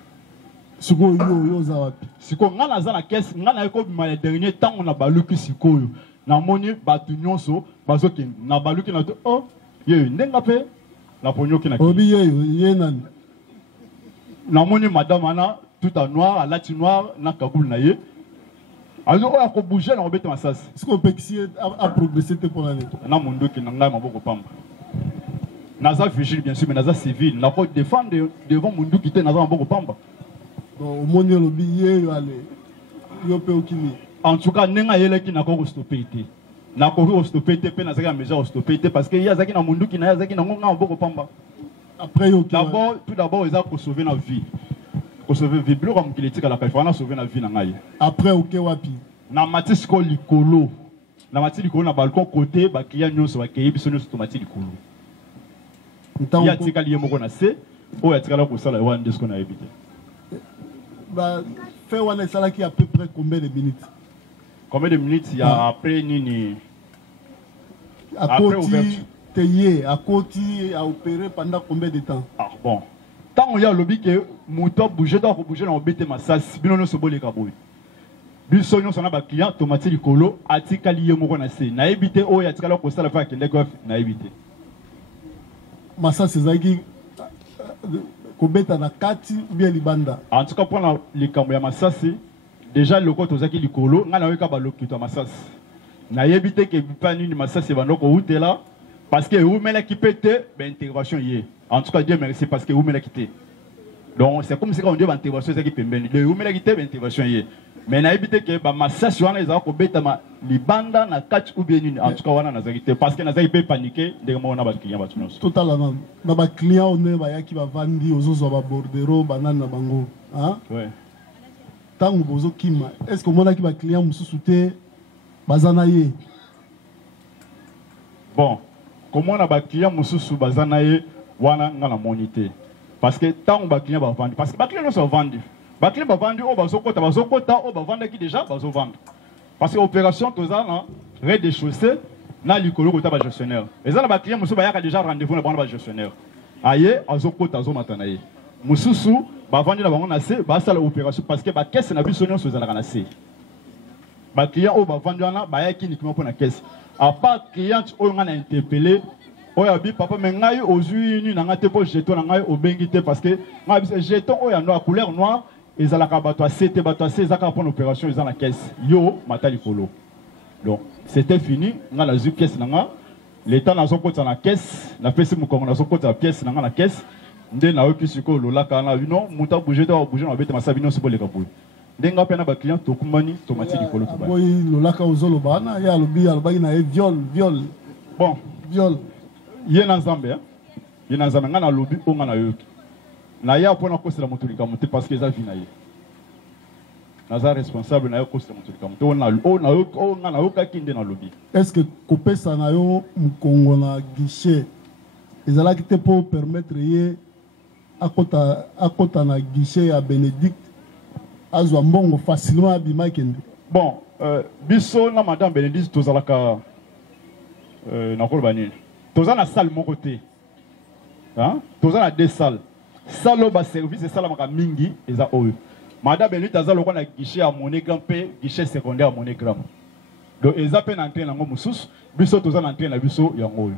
Siko yo zawapi. Siko ngana za na caisse ngana yako bima dernier temps on a baluki sikoyo. Na moni batu nyonso bazoki na baluki na to oh ye ndenga pe la ponyoki na. Obi ye nani. Na moni madame ana tout en noir à lati noir na kaboul na ye. Alors on a ko bouger na obete masas. Siko pexi a progresser te pour l'année. Na mundo ki na ngai maboko pamba. Naza vigile bien sûr mais naza civil na ko défendre devant mundo ki te naza maboko pamba. Au monde le billet yo pe okimi. En tout cas nenga yele ki na ko stopper té. Na ko stopper té pe na zaka mesure stopper té parce que ya zaki na mundu ki na ya zaki na ngonga mboko pamba. Après yo d'abord tout d'abord ils a ko sauver na vie. Ko sauver vie bleu comme qu'il était à la performance sauver na vie na ngai. Après OK wapi. Na matis ko likolo. Na matis likolo na balcon côté ba client nyonso ba keyi biso nyonso tomati likolo. Ya tika lié moko na se o ya tika la ko sala wa ndesko na ebité. Bah, faire one sala qui à peu près combien de minutes? Combien de minutes il y a après nini? Après ouverture. Tayé, à côté, à opérer pendant combien de temps? Ah bon. Tant on y a lobby que moto bouger doit bouger dans obété massas, bino no sobole kaboy. Biso nyo sona ba client tomati likolo atika lié moko na se. Na ebité o ya tika la ko sala fa kende ko na ebité. Massas c'est Kobeta na kati bien libanda. En tout cas pour les kambo ya masasi déjà le côté ozaki likolo ngana weka ba lokito masasi. Na yebite ke bipani ni masasi bandoko utela parce que umela ki pété ben intervention yé. En tout cas Dieu merci parce que umela quitté. Donc c'est comme si on dit ba intervention ça qui pembeni. Le umela quitté ben intervention yé. Mais na yebite ke ba masasi wana ezaka kobeta ma libanda na kati ou bien en tout cas wana na zakité parce que na zakité paniquer ndenge mona ba client ba tunos. Totalement. Na ba client on ba yaki ba vandi ozozo ba bordero banana bango. Hein? Ouais. Tango bozo kima. Est-ce que mona ki ba client mususu te bazana ye? Bon, comment on a ba client mususu bazana ye wana ngana monité. Parce que tant ba client ba vendre parce que ba client no so vendre. Ba client ba vendre o bazokota o ba vendre qui déjà bazo vendre. Parce que l'opération tout ça là rez-de-chaussée na likolo kota ba gestionnaire. Et ça na ba client mususu ba yaka déjà rendez-vous na ba gestionnaire. Aye azokota azomatana ye. Mususu ba vendre na bango na se ba sala opération parce que ba caisse na biso nyonso ezala na se. Ba client o ba vendre na ba yaki uniquement pour na caisse. À part client o nga na interpeller oya bi papa mais ngai ozui ni na ngate po jeton na ngai obengite parce que ngai jeton oya noir couleur noire ezalaka bato a CT bato a ezaka pour l'opération ezala na caisse yo matali polo Donc, c'était fini. On a la pièce. L'État n'a pas de la caisse. La pièce, on a pas la pièce dans la caisse. Ndé na oki siko lola kana non muta bouger to bouger na bete masabi non sibole kapoi ndenga pena ba client to kumani tomati likolo to ba boy lola ka ozolo bana ya lobi alobaki na viol bon viol ye na nzambe ye na nzambe ngana lobi o ngana yoki na ya pona kosela motulika muté parce que za vina ye naza responsable na yo kosela motulika muté o ngana yoka kinde na lobi. Est-ce que kopesa na yo mukongo na guichet ezalaki te pour permettre ye akota na guichet à Bénédicte azwa mbongo facilement abima kende? Bon, biso na madame Bénédicte tozalaka na koloba nini toza na salle moko te toza na deux salles salle ba service esalamaka mingi eza oyo madame Bénédicte aza lokwa na guichet ya MoneyGram mpe guichet secondaire ya MoneyGram donc eza mpe na antenne yango mosusu biso toza na antenne na biso yango oyo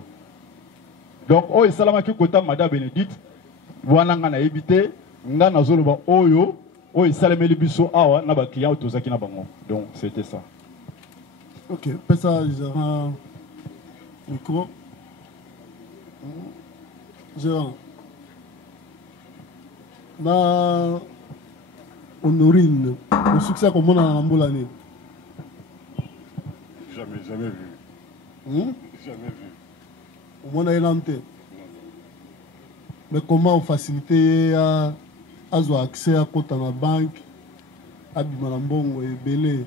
donc oyo esalamaki kota madame Bénédicte wana nga na ebité nga nazoloba oyo esalemeli biso awa na ba client tozaki na bango. Donc c'était ça. OK, pesa gérant micro. Gérant. Na Honorine, le succès comme on a en Mbolani. Jamais vu. Jamais vu. Au moins, il a mais comment faciliter à avoir accès à compte dans la banque, à Bimalambongo et Belé?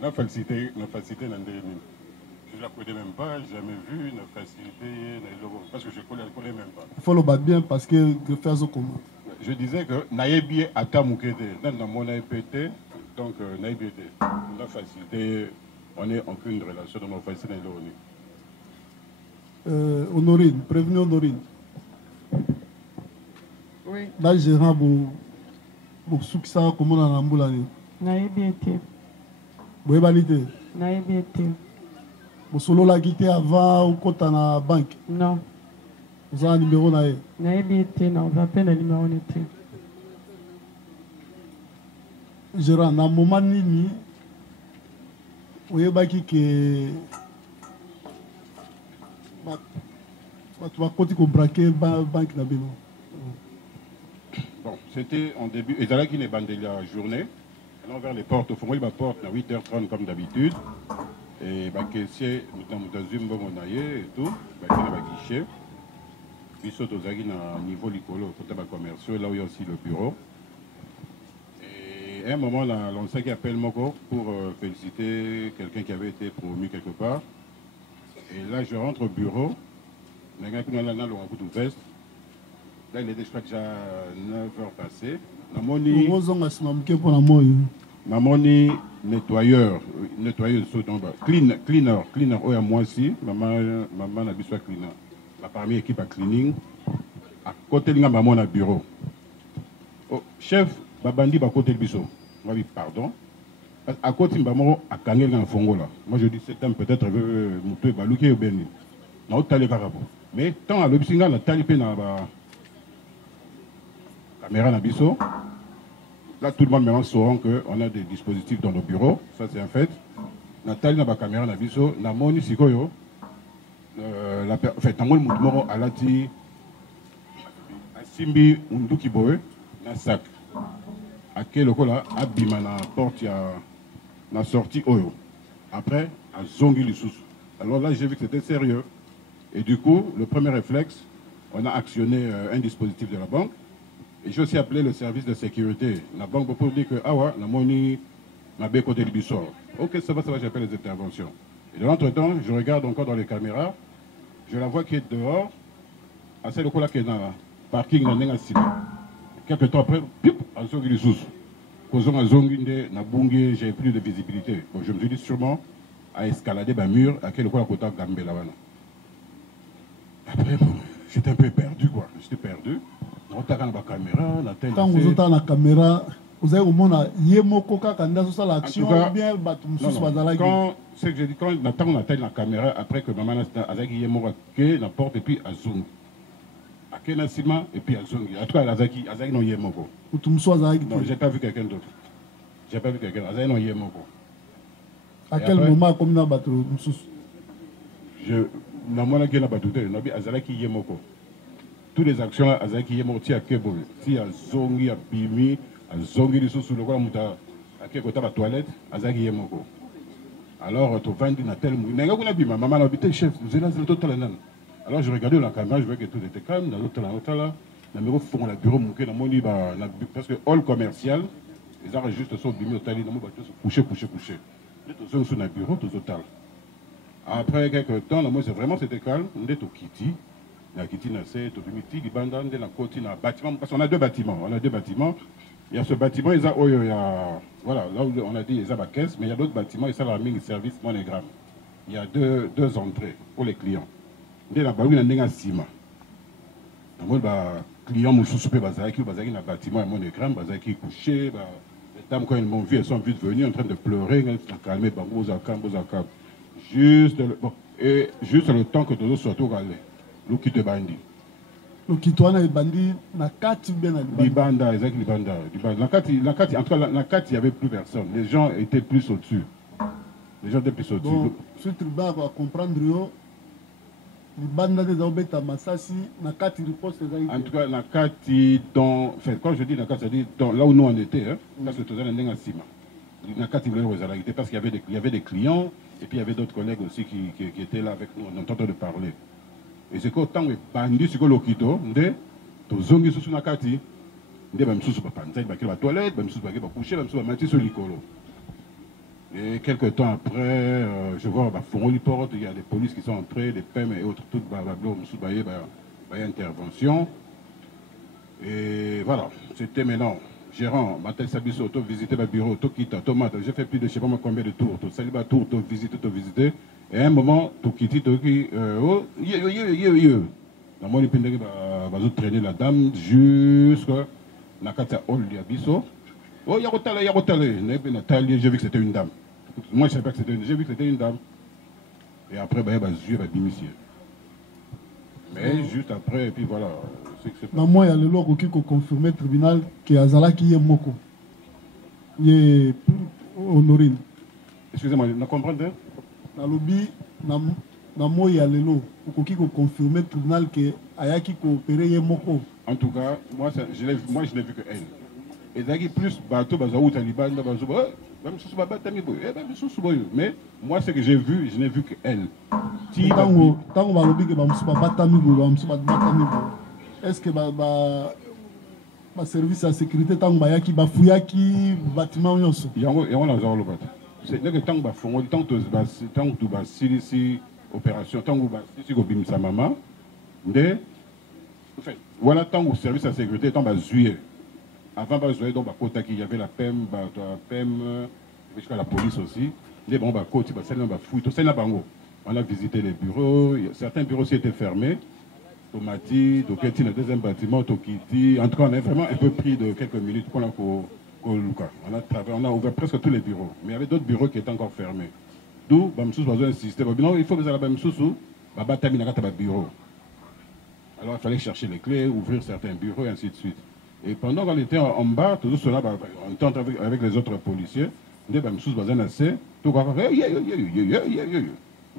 La facilité dans je ne la connais même pas, jamais vu, une facilité, parce que je ne la connais même pas. Il faut le battre bien parce que faire ça comment? Je disais que Naïbi a Tamoukete, dans mon APT, donc Naïbi la facilité, on n'est aucune relation de ma facilité. Honorine, prévenez Honorine. Oui. Là, gérant pour succès, comment on a en Mbolani? Naïbiété. Boébanité. Naïbiété. Vous solo la quitté avant ou quand on a banque? Non. Vous avez un numéro naïe? Naïbiété, non, on va peine le numéro n'était. Gérant, dans le moment nini, vous avez que tu vas continuer à braquer banque na bino. Bon, c'était en début, et là qui n'est pas de la journée, allons vers les portes, au fond, il va porte à 8h30 comme d'habitude, et bah caissier, nous avons dans une bonne et tout, bah qui va guichet, puis saute aux aguines à niveau licolo, côté bas commerciaux, là où il y a aussi le bureau. Et à un moment, l'ancien qui appelle Moko pour féliciter quelqu'un qui avait été promu quelque part. Et là, je rentre au bureau. Là, il était, je crois, déjà 9h passées. Namoni nettoyeur, cleaner, oh, à moi aussi, maman a besoin de cleaner. La première équipe à cleaning, à côté de maman à bureau. Oh, chef, babandi, à côté de biso. Moi, oui, pardon. À côté de maman, à Kanel dans le Fongo là. Moi, je dis, c'est un peut-être Moutou Balouké ou Beni. Non, t'as les carabos. Mais tant à l'obsinga, la talipé dans la caméra dans biso. Là, tout le monde maintenant saura qu'on a des dispositifs dans nos bureaux. Ça, c'est un fait. Nathalie n'a pas caméra dans biso. Na moni sikoyo. Fait, tango le mouvement à l'ati. Simbi unduki boe. Na sac. À quel local abima na porte ya na sortie oyo. Après, à zongi le sous. Alors là, j'ai vu que c'était sérieux. Et du coup, le premier réflexe, on a actionné un dispositif de la banque. Et j'ai aussi appelé le service de sécurité. La banque pour dire que, ah ouais, la monnaie m'a bien côté du bissor. Ok, ça va, j'appelle les interventions. Et de l'entretemps, je regarde encore dans les caméras, je la vois qui est dehors, à celle là qui est dans le parking, dans le quelques temps après, pip, à zongi les sous. Causons à zongi, na bungi, j'ai plus de visibilité. Donc je me suis dit sûrement à escalader le mur, à quel point à côté de Gambé là-bas. Après, j'étais un peu perdu, quoi. J'étais perdu. Quand vous êtes dans la caméra, vous avez au moins yemoko kanda sur l'action ou bien quand c'est que j'ai dit quand on atteint la caméra après que maman avec yemoko que la porte et puis azong. Akena sima et puis azong. En tout cas azaki non yemoko. Ou tu me sois azaki. Non, j'ai pas vu quelqu'un d'autre. J'ai pas vu quelqu'un azaki non yemoko. À quel moment comme na bato je na mona ke na batute na bi azalaki yemoko. Toutes les actions là azalaki yemoko ti akebo. Si azongi abimi, azongi lisusu lokola muta akeko ta ba toilette, azalaki yemoko. Alors to vandi na tel nga kuna bima maman na bité chef, zela zela total nan. Alors je regardais la caméra, je voyais que tout était calme, dans l'autre là, na mero fond la bureau muke na moni ba parce que hall commercial, ils ont juste son bimi otali na mo ba coucher. Nous sommes sur un bureau, tout total. Après quelques temps, moi, c'était calme. On est au Kiti. La Kiti, c'est au Bimiti, qui bande dans la côte, dans bâtiment. Parce qu'on a deux bâtiments. Il y a ce bâtiment, voilà, là où on a dit, il y a la caisse, mais il y a d'autres bâtiments, il y a la mine service monogramme. Il y a deux entrées pour les clients. Il y a un ciment. Le client, je suis dans le bâtiment, monogramme, il est couché. Les dames, quand elles m'ont vu, elles sont vite venues en train de pleurer, elles sont calmées, Bozakam. Juste le temps que nous sortons, nous quittons Bandi. Nous quittons Bandi, na kati bien na Libanda, exact Libanda. En tout cas, la kati, il n'y avait plus personne. Les gens étaient plus au-dessus. Donc, ce truc va comprendre, Libanda des Obeta Massasi, na kati riposte. En tout cas, la kati, quand je dis la kati, c'est-à-dire là où nous on était, parce que tout ça, on Sima. La kati, parce qu'il y avait des clients. Et puis il y avait d'autres collègues aussi qui étaient là avec nous, on entendait de parler. Et c'est qu'autant que bandit sur le Kito, tu zongi sous nakati, même sous la toilette, même sous la coucher, même sous la matière sur l'icolo. Et quelques temps après, je vois Fonoli Porte, il y a des polices qui sont entrées, des PEM et autres, toutes intervention. Et voilà, c'était maintenant. Gérant, Matel Sabiso, tu visité le bureau, tu quittes, tomate, j'ai fait plus de je ne sais pas combien de tours, tu saliba tour, tu visité, et à un moment, tu quittes, tu dis, oh, dans mon épingle, tu traîner la dame jusqu'à Nakata Hall Yabiso. Oh, Yarotale, j'ai vu que c'était une dame. Moi, je ne savais pas que c'était une dame, j'ai vu que c'était une dame. Et après, je vais démissionner. Mais juste après, et puis voilà. Moi, il y a le logo qui confirmé au tribunal que Azala qui est Moko. Il est honorine. Excusez-moi, vous comprenez? Dans le lobby, il y a le logo qui confirmé au tribunal que Ayaki coopéré est Moko. En tout cas, moi je n'ai vu que elle. Et d'ailleurs, plus bateau, mais moi, ce que j'ai vu, je n'ai vu que elle. Est-ce que le service de sécurité qui bafouillaki bâtiment yonso? C'est que tant que tu opération, tant que tu as maman, voilà tant que service de sécurité, tant que juillet. Avant il y avait la PEM, jusqu'à la police aussi. On a visité les bureaux, certains bureaux aussi étaient fermés. Tomati, Toketi, le deuxième bâtiment, Tokiti. En tout cas, on a vraiment un peu pris de quelques minutes pour on a ouvert presque tous les bureaux. Mais il y avait d'autres bureaux qui étaient encore fermés. D'où, Bamsous va insister. Non, il faut que vous ayez Bamsous, bureau. Alors, il fallait chercher les clés, ouvrir certains bureaux, et ainsi de suite. Et pendant qu'on était en bas, tout cela, on tente avec les autres policiers. On dit, Bamsous va assez. Tout le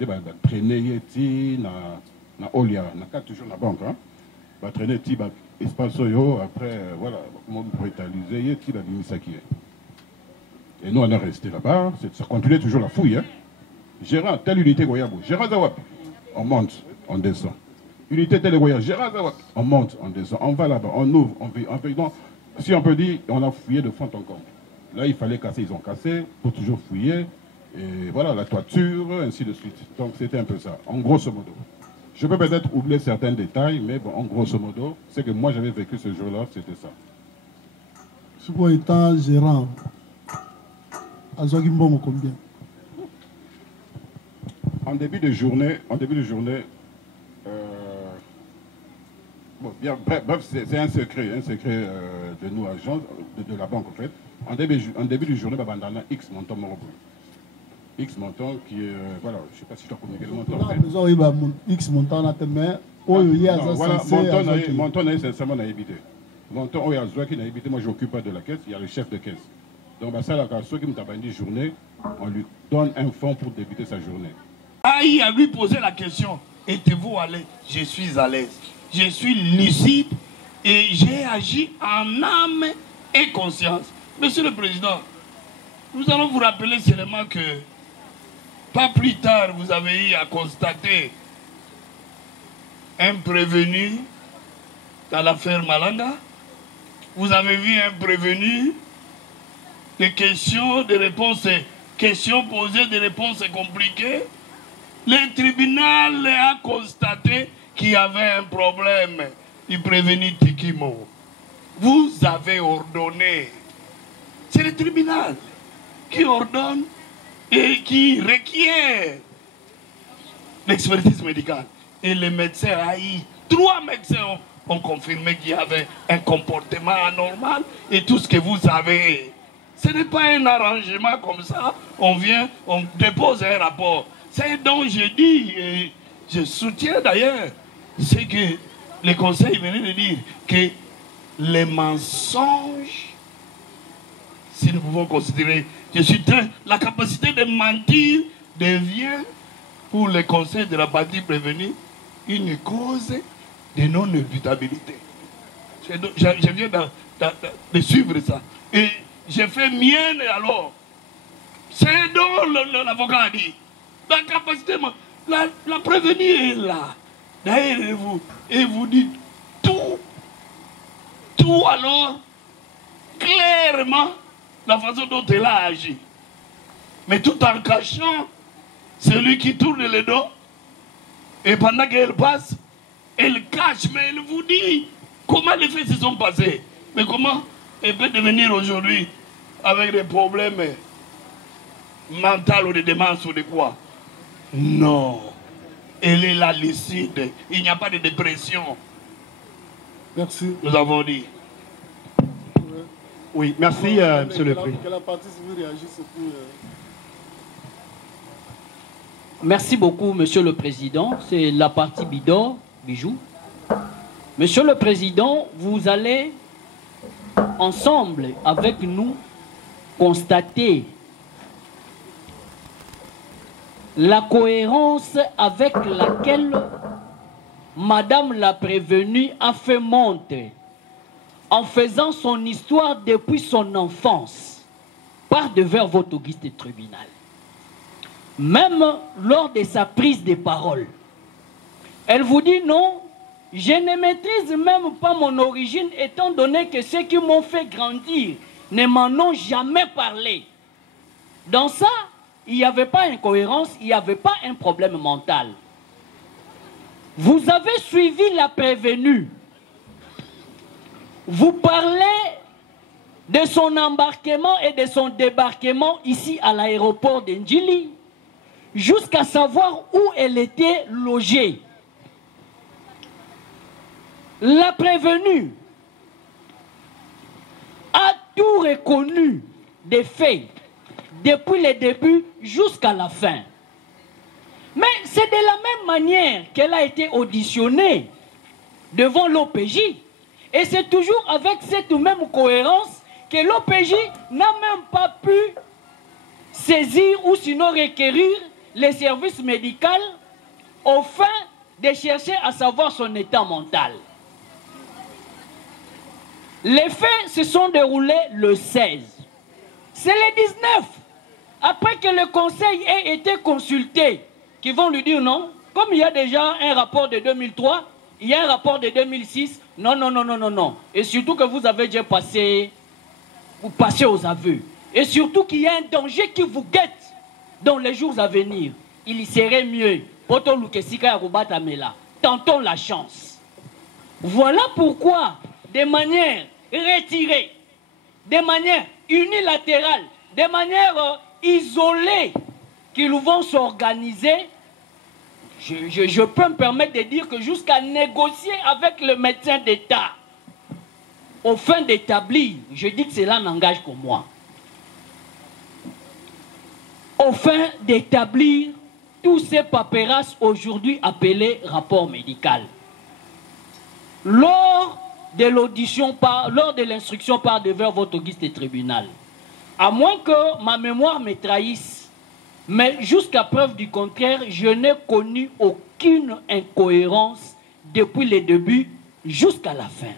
monde traîner, yeti, na Olia, na toujours la banque, va traîner tiba espace yo après voilà comment brutaliser et tiba bimisaki. Et nous on est resté là-bas, ça continuait toujours la fouille Gérant telle unité Goyabo, Gérant Zawap, on monte, on descend. Unité telle Goyabo, Gérant Zawap, on monte, on descend, on va là-bas, on ouvre, on fait donc si on peut dire on a fouillé de fond en comble. Là il fallait casser, ils ont cassé pour toujours fouiller et voilà la toiture ainsi de suite. Donc c'était un peu ça, en grosso modo. Je peux peut-être oublier certains détails, mais bon, en grosso modo, c'est que moi j'avais vécu ce jour-là, c'était ça. Ce quoi étant gérant, à Zogimbongo combien? En début de journée, bon, bien, bref, c'est un secret de nous agents, de la banque en fait. En début de journée, on a X montant Morobo. X montant qui est, voilà, je ne sais pas si je dois communiquer le montant. X montant, mais voilà, montant, c'est sincèrement évité. Montant, il y a qui n'a évité, moi je n'occupe pas de la caisse, il y a le chef de caisse. Donc, ça, la carte, ceux qui m'ont dit journée, on lui donne un fonds pour débuter sa journée. Aïe a lui posé la question, êtes-vous à l'aise? Je suis à l'aise. Je suis lucide et j'ai agi en âme et conscience. Monsieur le Président, nous allons vous rappeler seulement que pas plus tard, vous avez eu à constater un prévenu dans l'affaire Malanga. Vous avez vu un prévenu, des questions, des réponses, questions posées, des réponses compliquées. Le tribunal a constaté qu'il y avait un problème du prévenu Tikimo. Vous avez ordonné. C'est le tribunal qui ordonne et qui requiert l'expertise médicale. Et les médecins, 3 médecins ont confirmé qu'il y avait un comportement anormal et tout ce que vous avez. Ce n'est pas un arrangement comme ça, on vient, on dépose un rapport. C'est donc je dis, et je soutiens d'ailleurs, c'est que le conseil venait de dire que les mensonges, si nous pouvons considérer, la capacité de mentir devient pour le conseil de la partie prévenue une cause de non-évitabilité. Je viens de suivre ça. Et j'ai fait mienne alors. C'est donc l'avocat a dit. La capacité, la prévenue est là. D'ailleurs, et vous dites tout alors, clairement, la façon dont elle a agi. Mais tout en cachant celui qui tourne le dos. Et pendant qu'elle passe, elle cache, mais elle vous dit comment les faits se sont passés. Mais comment elle peut devenir aujourd'hui avec des problèmes mentaux ou de démence ou de quoi? Non. Elle est là lucide. Il n'y a pas de dépression. Merci. Nous avons dit. Oui, merci, Monsieur le Président. Que la partie civile réagisse pour... Merci beaucoup, Monsieur le Président. C'est la partie Bidor, Bijou. Monsieur le Président, vous allez ensemble avec nous constater la cohérence avec laquelle Madame la prévenue a fait monter en faisant son histoire depuis son enfance par devers votre auguste tribunal. Même lors de sa prise de parole, elle vous dit non, je ne maîtrise même pas mon origine étant donné que ceux qui m'ont fait grandir ne m'en ont jamais parlé. Dans ça, il n'y avait pas incohérence, il n'y avait pas un problème mental. Vous avez suivi la prévenue. Vous parlez de son embarquement et de son débarquement ici à l'aéroport d'Ndjili, jusqu'à savoir où elle était logée. La prévenue a tout reconnu des faits, depuis le début jusqu'à la fin. Mais c'est de la même manière qu'elle a été auditionnée devant l'OPJ. Et c'est toujours avec cette même cohérence que l'OPJ n'a même pas pu saisir ou sinon requérir les services médicaux au fin de chercher à savoir son état mental. Les faits se sont déroulés le 16. C'est le 19, après que le conseil ait été consulté, qu'ils vont lui dire non. Comme il y a déjà un rapport de 2003, il y a un rapport de 2006, non, non, non, non, non, non. Et surtout que vous avez déjà passé, vous passez aux aveux. Et surtout qu'il y a un danger qui vous guette dans les jours à venir. Il serait mieux, tentons la chance. Voilà pourquoi, de manière retirée, de manière unilatérale, de manière isolée, qu'ils vont s'organiser, je peux me permettre de dire que jusqu'à négocier avec le médecin d'État, au fin d'établir, je dis que cela n'engage que moi, au fin d'établir tous ces paperasses aujourd'hui appelés rapport médical. Lors de l'audition, lors de l'instruction par devers votre auguste tribunal, à moins que ma mémoire me trahisse, Mais jusqu'à preuve du contraire, je n'ai connu aucune incohérence depuis le début jusqu'à la fin.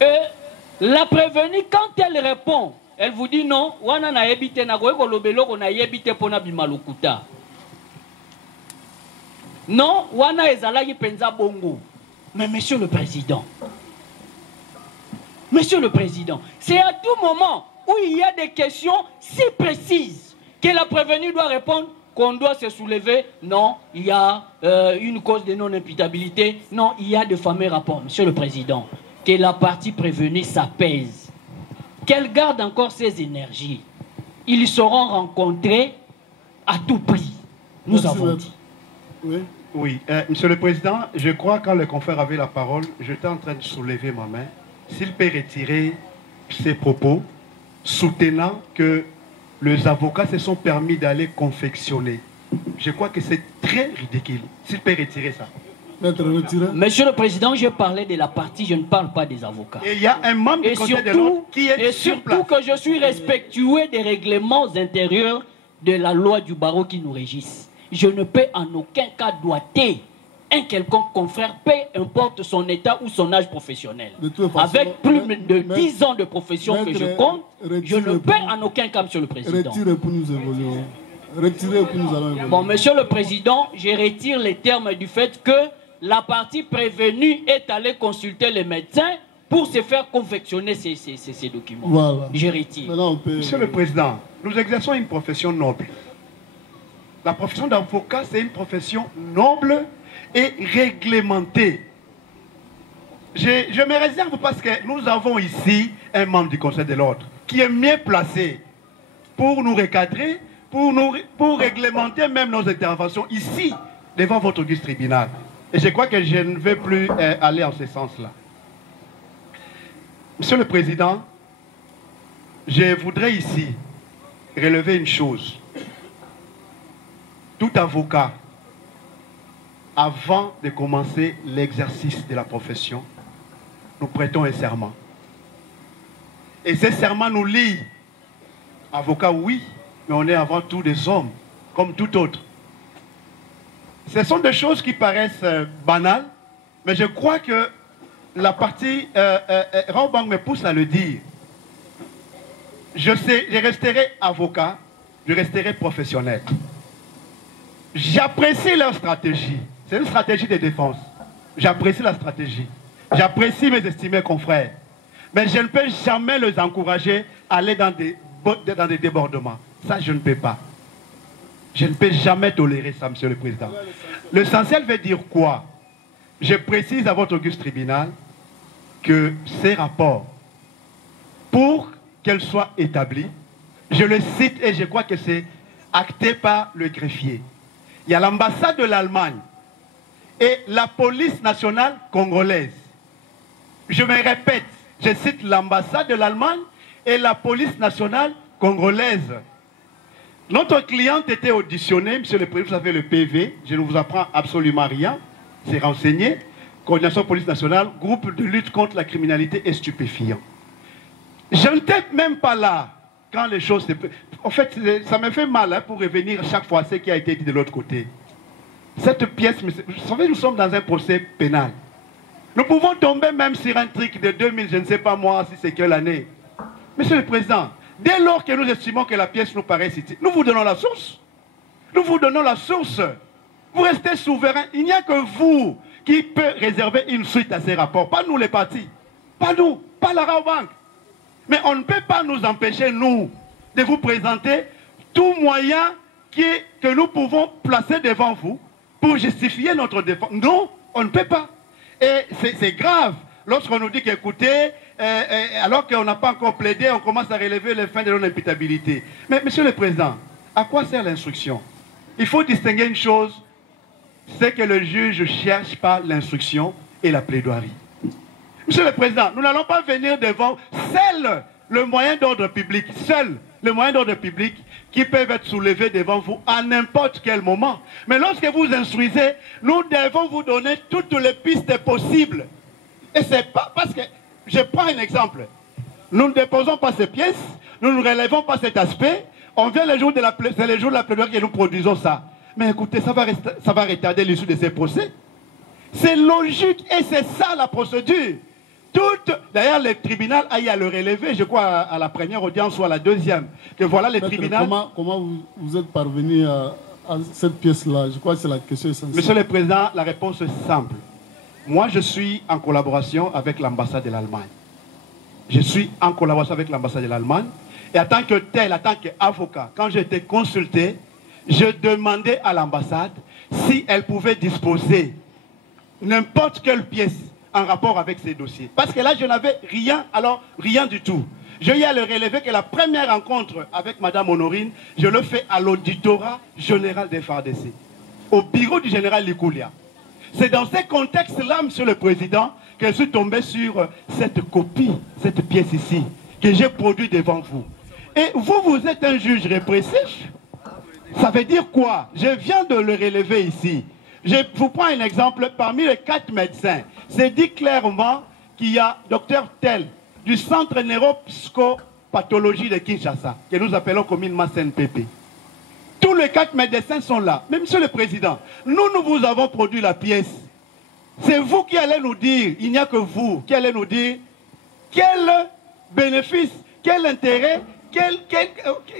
Et la prévenue, quand elle répond, elle vous dit non, wana na yebite na goeko lobelo na yebite pona bimalukuta. Non, wana ezalaki penza bongo. Mais monsieur le président, c'est à tout moment où il y a des questions si précises que la prévenue doit répondre qu'on doit se soulever. Non, il y a une cause de non-imputabilité. Non, il y a de fameux rapports. Monsieur le président, que la partie prévenue s'apaise, qu'elle garde encore ses énergies. Ils seront rencontrés à tout prix. Nous avons dit. Oui, Monsieur le Président, je crois quand le confrère avait la parole, j'étais en train de soulever ma main. S'il peut retirer ses propos, soutenant que les avocats se sont permis d'aller confectionner. Je crois que c'est très ridicule. S'il peut retirer ça. Monsieur le Président, je parlais de la partie, je ne parle pas des avocats. Et il y a un membre du Conseil de l'ordre qui est sur place. Et surtout que je suis respectueux des règlements intérieurs de la loi du barreau qui nous régissent. Je ne peux en aucun cas doiter un quelconque confrère, peu importe son état ou son âge professionnel. Avec plus de 10 ans de profession que je compte, je ne peux en aucun cas, Monsieur le Président. Retirez pour nous évoluer. Retirez pour nous allons évoluer. Bon, Monsieur le Président, je retire les termes du fait que la partie prévenue est allée consulter les médecins pour se faire confectionner ces documents. Voilà. Je retire. Monsieur le Président, nous exerçons une profession noble. La profession d'avocat, c'est une profession noble et réglementée. Je me réserve parce que nous avons ici un membre du Conseil de l'ordre qui est mieux placé pour nous recadrer, pour réglementer même nos interventions ici, devant votre auguste tribunal. Et je crois que je ne vais plus aller en ce sens-là. Monsieur le Président, je voudrais ici relever une chose. Tout avocat, avant de commencer l'exercice de la profession, nous prêtons un serment. Et ce serment nous lie. Avocat, oui, mais on est avant tout des hommes, comme tout autre. Ce sont des choses qui paraissent banales, mais je crois que la partie Raubang me pousse à le dire. Je resterai avocat, je resterai professionnel. J'apprécie leur stratégie. C'est une stratégie de défense. J'apprécie la stratégie. J'apprécie mes estimés confrères. Mais je ne peux jamais les encourager à aller dans des débordements. Ça, je ne peux pas. Je ne peux jamais tolérer ça, Monsieur le Président. L'essentiel veut dire quoi? Je précise à votre auguste tribunal que ces rapports, pour qu'elles soient établies, je le cite et je crois que c'est acté par le greffier. Il y a l'ambassade de l'Allemagne et la police nationale congolaise. Je me répète, je cite l'ambassade de l'Allemagne et la police nationale congolaise. Notre cliente était auditionnée, Monsieur le Président, vous avez le PV, je ne vous apprends absolument rien, c'est renseigné, coordination police nationale, groupe de lutte contre la criminalité et stupéfiants. Je n'étais même pas là quand les choses... En fait, ça me fait mal pour revenir chaque fois à ce qui a été dit de l'autre côté. Cette pièce, vous savez, nous sommes dans un procès pénal. Nous pouvons tomber même sur un truc de 2000, je ne sais pas moi si c'est quelle année. Monsieur le Président, dès lors que nous estimons que la pièce nous paraît citée, nous vous donnons la source. Nous vous donnons la source. Vous restez souverain. Il n'y a que vous qui peut réserver une suite à ces rapports. Pas nous les partis. Pas nous. Pas la Raobank. Mais on ne peut pas nous empêcher, nous, de vous présenter tout moyen que nous pouvons placer devant vous pour justifier notre défense. Non, on ne peut pas. Et c'est grave lorsqu'on nous dit qu'écoutez, alors qu'on n'a pas encore plaidé, on commence à relever les fins de non-imputabilité. Mais Monsieur le Président, à quoi sert l'instruction? Il faut distinguer une chose, c'est que le juge cherche pas l'instruction et la plaidoirie. Monsieur le Président, nous n'allons pas venir devant seul le moyen d'ordre public, seul le moyen d'ordre public qui peuvent être soulevés devant vous à n'importe quel moment. Mais lorsque vous instruisez, nous devons vous donner toutes les pistes possibles. Et c'est pas parce que, je prends un exemple, nous ne déposons pas ces pièces, nous ne relevons pas cet aspect, On vient le jour de la c'est le jour de la plaidoirie que nous produisons ça. Mais écoutez, ça va retarder l'issue de ces procès. C'est logique et c'est ça la procédure. D'ailleurs, le tribunal a eu à le relever, je crois, à la première audience ou à la deuxième. Que voilà le tribunal. Comment vous êtes parvenu à cette pièce-là? Je crois que c'est la question essentielle. Monsieur le Président, la réponse est simple. Moi, je suis en collaboration avec l'ambassade de l'Allemagne. Je suis en collaboration avec l'ambassade de l'Allemagne. Et en tant que tel, en tant qu'avocat, quand j'ai été consulté, je demandais à l'ambassade si elle pouvait disposer n'importe quelle pièce en rapport avec ces dossiers. Parce que là, je n'avais rien, alors rien du tout. J'ai eu à le relever que la première rencontre avec Mme Honorine, je le fais à l'auditorat général des FARDC, au bureau du général Likoulia. C'est dans ces contextes-là, Monsieur le Président, que je suis tombé sur cette copie, cette pièce ici, que j'ai produite devant vous. Et vous, vous êtes un juge répressif. Ça veut dire quoi? Je viens de le relever ici. Je vous prends un exemple. Parmi les 4 médecins, c'est dit clairement qu'il y a docteur Tel du centre neuropsychopathologie de Kinshasa, que nous appelons communément CNPP. Tous les 4 médecins sont là. Mais Monsieur le Président, nous vous avons produit la pièce. C'est vous qui allez nous dire, il n'y a que vous qui allez nous dire quel bénéfice, quel intérêt,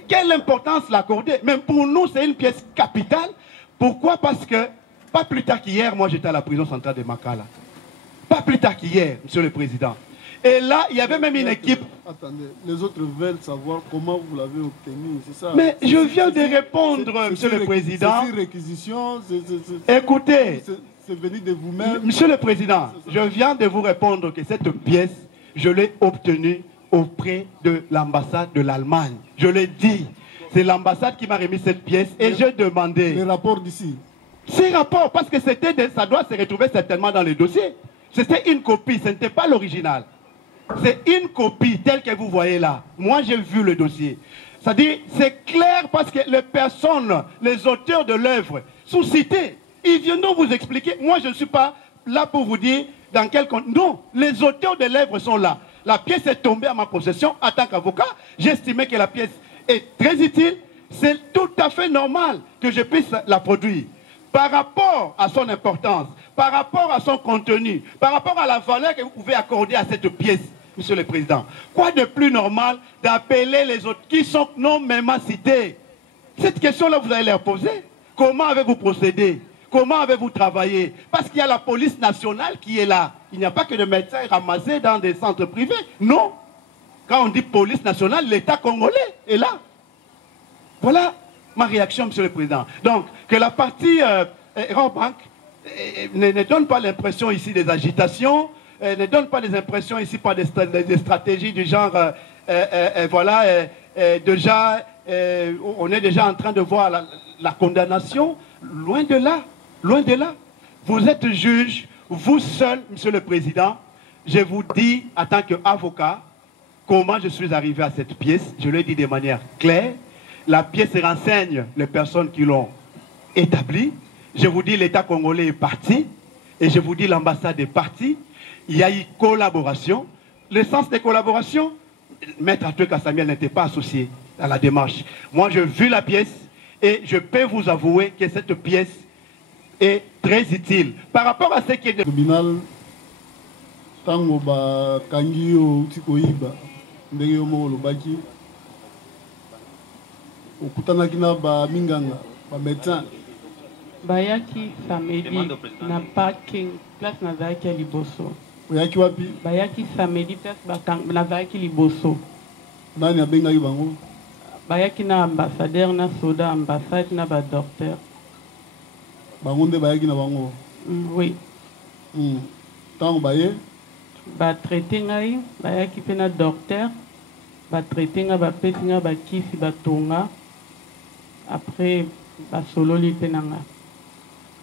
quelle importance l'accorder. Même pour nous, c'est une pièce capitale. Pourquoi? Parce que, pas plus tard qu'hier, moi j'étais à la prison centrale de Makala. Pas plus tard qu'hier, Monsieur le Président. Et là, il y avait même une équipe. Attendez, les autres veulent savoir comment vous l'avez obtenu, c'est ça? Mais je viens de répondre, Monsieur le Président. C'est une réquisition. Écoutez, c'est venu de vous-même. Monsieur le Président, je viens de vous répondre que cette pièce, je l'ai obtenue auprès de l'ambassade de l'Allemagne. Je l'ai dit. C'est l'ambassade qui m'a remis cette pièce et j'ai demandé. Les rapports d'ici. Ces rapports, parce que ça doit se retrouver certainement dans le dossier. C'était une copie, ce n'était pas l'original. C'est une copie telle que vous voyez là. Moi, j'ai vu le dossier. C'est-à-dire, c'est clair parce que les personnes, les auteurs de l'œuvre sont cités. Ils viendront vous expliquer. Moi, je ne suis pas là pour vous dire dans quel contexte. Non, les auteurs de l'œuvre sont là. La pièce est tombée à ma possession en tant qu'avocat. J'estimais que la pièce est très utile. C'est tout à fait normal que je puisse la produire. Par rapport à son importance, par rapport à son contenu, par rapport à la valeur que vous pouvez accorder à cette pièce, Monsieur le Président, quoi de plus normal d'appeler les autres qui sont nommément cités? Cette question-là, vous allez leur poser. Comment avez-vous procédé? Comment avez-vous travaillé? Parce qu'il y a la police nationale qui est là. Il n'y a pas que de médecins ramassés dans des centres privés. Non. Quand on dit police nationale, l'État congolais est là. Voilà ma réaction, Monsieur le Président. Donc, que la partie Eurobank ne donne pas l'impression ici des agitations, ne donne pas des impressions ici par des stratégies du genre, voilà, déjà, on est déjà en train de voir la condamnation. Loin de là, loin de là. Vous êtes juge, vous seul, Monsieur le Président. Je vous dis, en tant qu'avocat, comment je suis arrivé à cette pièce. Je l'ai dit de manière claire. La pièce renseigne les personnes qui l'ont établie. Je vous dis, l'État congolais est parti. Et je vous dis, l'ambassade est partie. Il y a eu collaboration. Le sens de collaboration, Maître Atueka Samuel n'était pas associé à la démarche. Moi, j'ai vu la pièce et je peux vous avouer que cette pièce est très utile. Par rapport à ce qui est de... tribunal, tango ba kangio tikoiba, ndenge yomo lobaki, okutanaki na ba minganga, ba médecin. Bayaki family na parking place na zaki liboso. Bayaki wapi? Bayaki family place na zaki liboso. Nani abengaki bango? Bayaki na ambassadeur na soda ambassade na ba docteur. Bango nde bayaki na bango? Oui. Tango baye? Ba traité ngai, bayaki pe na docteur. Ba traité nga ba pesi nga ba kisi ba tonga. Après ba sololi pe nanga.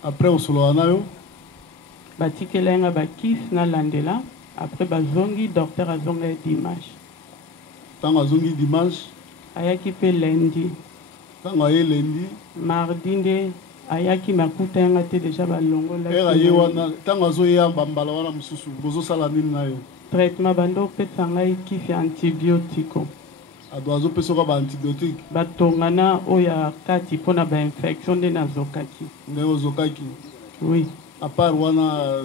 Après au solo anayo? Batikela nga ba kisi na landela. Après ba zongi docteur azonga dimanche. Tango azongi dimanche? Ayaki pe lundi. Tango aye lundi? Mardi nde ayaki makuta yanga te déjà balongo la. Era ye wana tango azoya mbala wana mususu bozo sala nini nayo? Traitement bando pesa ngai kisi antibiotico. adoazo pesoka ba antibiotique batongana oya kati pona ba infection de nazokaki ndenge ozokaki oui à part wana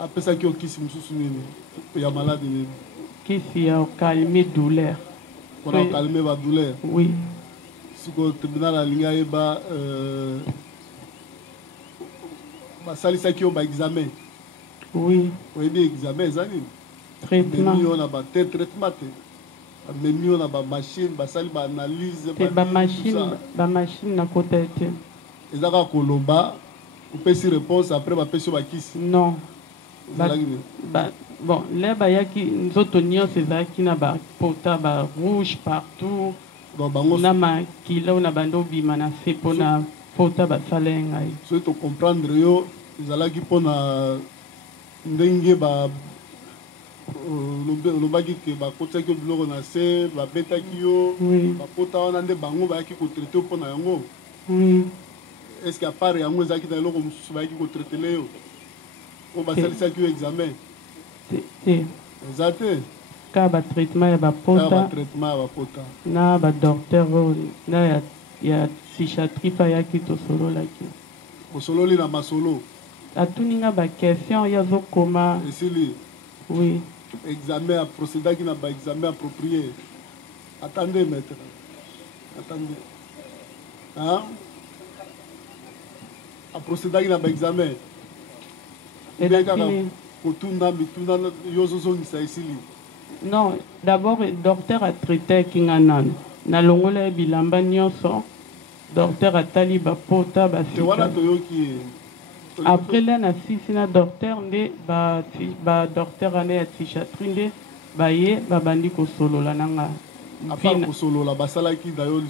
apesaki okisi mosusu nini ya malade nini kisi ya calmer douleur pona calmer ba douleur oui siko tribunal alingi ayeba basalisaki yo ba examen oui oyebi examen eza nini traitement yo na ba te traitement te amemi yo na ba machine basali ba analyse ba machine na kota te ezaka koloba opesi réponse après bapesi yo bakisi non bon le bayaki nzoto nyonso ezalaki na bapota ba rouge partout na makila na bando obima na se mpona pota basala ye ngai soki tocomprendre yo ezalaki mpona ndenge olobaki ke bakotisaki yo biloko na se babetaki yo bapota wana nde bango bayaki kotraite yo mpona yango est ce que apart yango ezalaki na eloko mosusu bayaki kotraitele yo oyo basalisaki yo examen eza te kaka batraitement ya bapota na badocteur oyo na ya psychiatrie mpe ayaki tosololaki osololi na masolo atuninga baquestion oyo azokoma esili oui examen aprocédaki na baexamen approprié attendez maître attendez aprocédaki na baexamen kaka kotunda mitunda yo ozozongisa esili non d'abord docteur atraitaki nga nano nalongola bilamba nyonso docteur atali bapota wana toyoki après là na sisi na docteur nde docteur ane ya psychiatrie nde baye babandi kosolola nanga apart kosolola basalaki dayo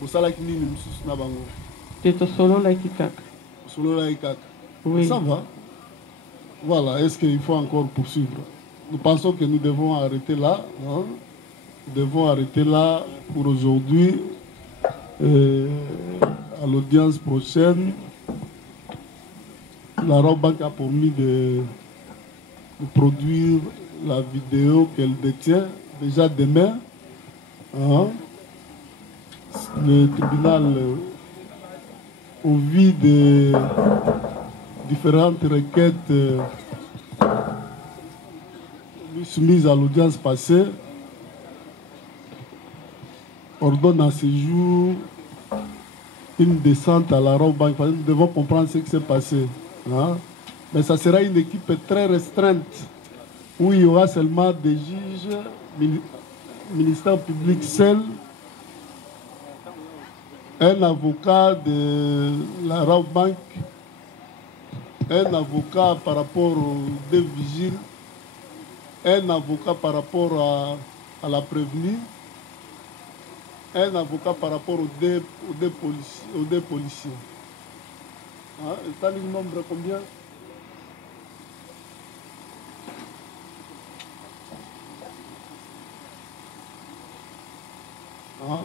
bosalaki nini mosusu na bango te tosololaki kaka tosololaki kaka oui ça va voilà est-ce qu'il faut encore poursuivre nous pensons que nous devons arrêter là hein? Nous devons arrêter là pour aujourd'hui à l'audience prochaine la Rawbank a promis de produire la vidéo qu'elle détient déjà demain. Hein? Le tribunal, au vu de différentes requêtes soumises à l'audience passée, ordonne à ce jour une descente à la Rawbank. Nous devons comprendre ce qui s'est passé. Hein? Mais ça sera une équipe très restreinte où il y aura seulement des juges, ministère public seul, un avocat de la Rawbank, un avocat par rapport aux deux vigiles, un avocat par rapport à la prévenue, un avocat par rapport aux deux policiers. Hein? Est-ce le nombre combien? Hein?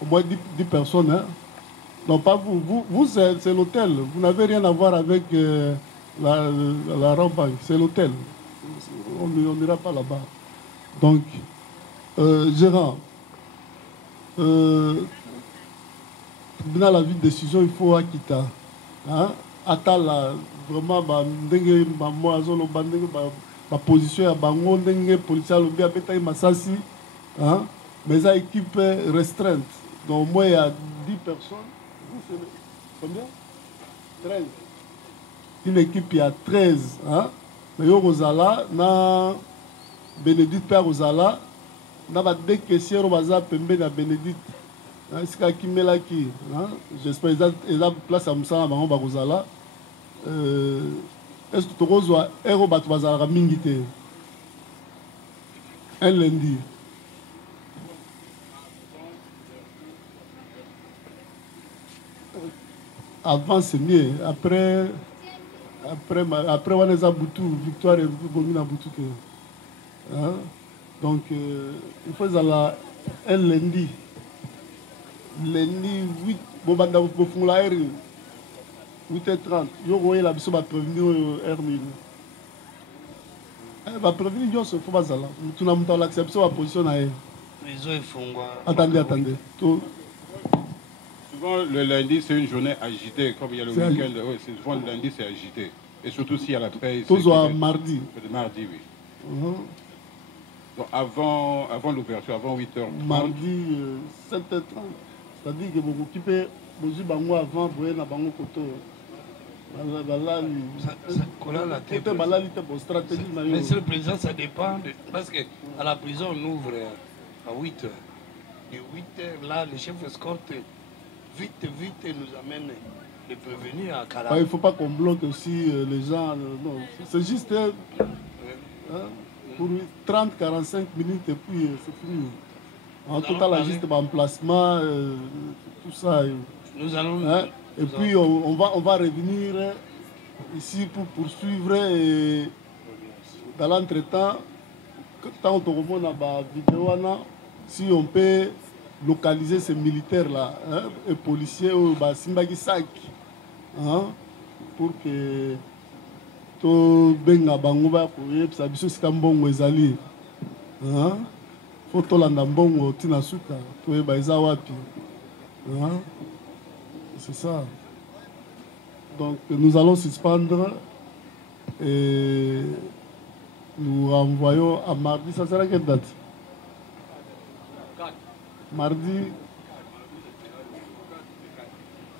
Au moins 10 personnes. Hein? Non, pas vous. Vous c'est l'hôtel. Vous n'avez rien à voir avec la Rawbank. C'est l'hôtel. On n'ira pas là-bas. Donc, gérant, tribunal a vu une décision, il faut Akita. Hein? Atala, vraiment, ma position à Bango, policier, le Massassi, hein? Mais ça équipe restreinte. Donc, au moins, il y a 10 personnes. Combien? 13. Une équipe, il y a 13. Hein? Mais au Rosala, na Bénédicte Père Rosala, na ba deux caissiers au bazar pembe na Bénédicte. Est-ce qu'il y a qui? J'espère qu'il y a place à Moussa Bango Rosala. Est-ce que tu reçois un robot bazar à Mingite? Un lundi. Avant c'est mieux. Après on est à Boutou, victoire et Gomina Boutou. Hein? Donc il faut un lundi. Lundi 8, Bobanda Bofungla R 8h30. Yo voyez la biso va prévenir R1000. Elle va prévenir Dios faut pas ça là. Tout n'a pas l'acceptation la position là. Attendez, attendez. Souvent, le lundi, c'est une journée agitée. Comme il y a le week-end, oui, souvent le lundi, c'est agité. Et surtout s'il y a la paix. Toujours mardi. Le mardi, oui. Donc avant l'ouverture, avant 8h30. Mardi, 7h30. C'est-à-dire que vous occupez, vous avez avant, vous avez un côté. Monsieur le Président, ça dépend. Parce qu'à la prison, on ouvre à 8h. De 8h, là, le chef escorte vite nous amène les prévenus à Calais. Il ne faut pas qu'on bloque aussi les gens. Non, c'est juste pour 30-45 minutes et puis c'est fini. En total, là, juste emplacement, tout ça. Nous allons. Et puis on va revenir ici pour poursuivre et dans l'entretemps, tant qu'on remonte dans la vidéo, si on peut localiser ces militaires-là, et policiers, Simbagi Sak, pour que tout benga banguba pour y ça biso sikambongo ezali faut tolanda mbongo tina suka to eza wapi c'est ça. Donc nous allons suspendre et nous renvoyons à mardi. Ça sera quelle date?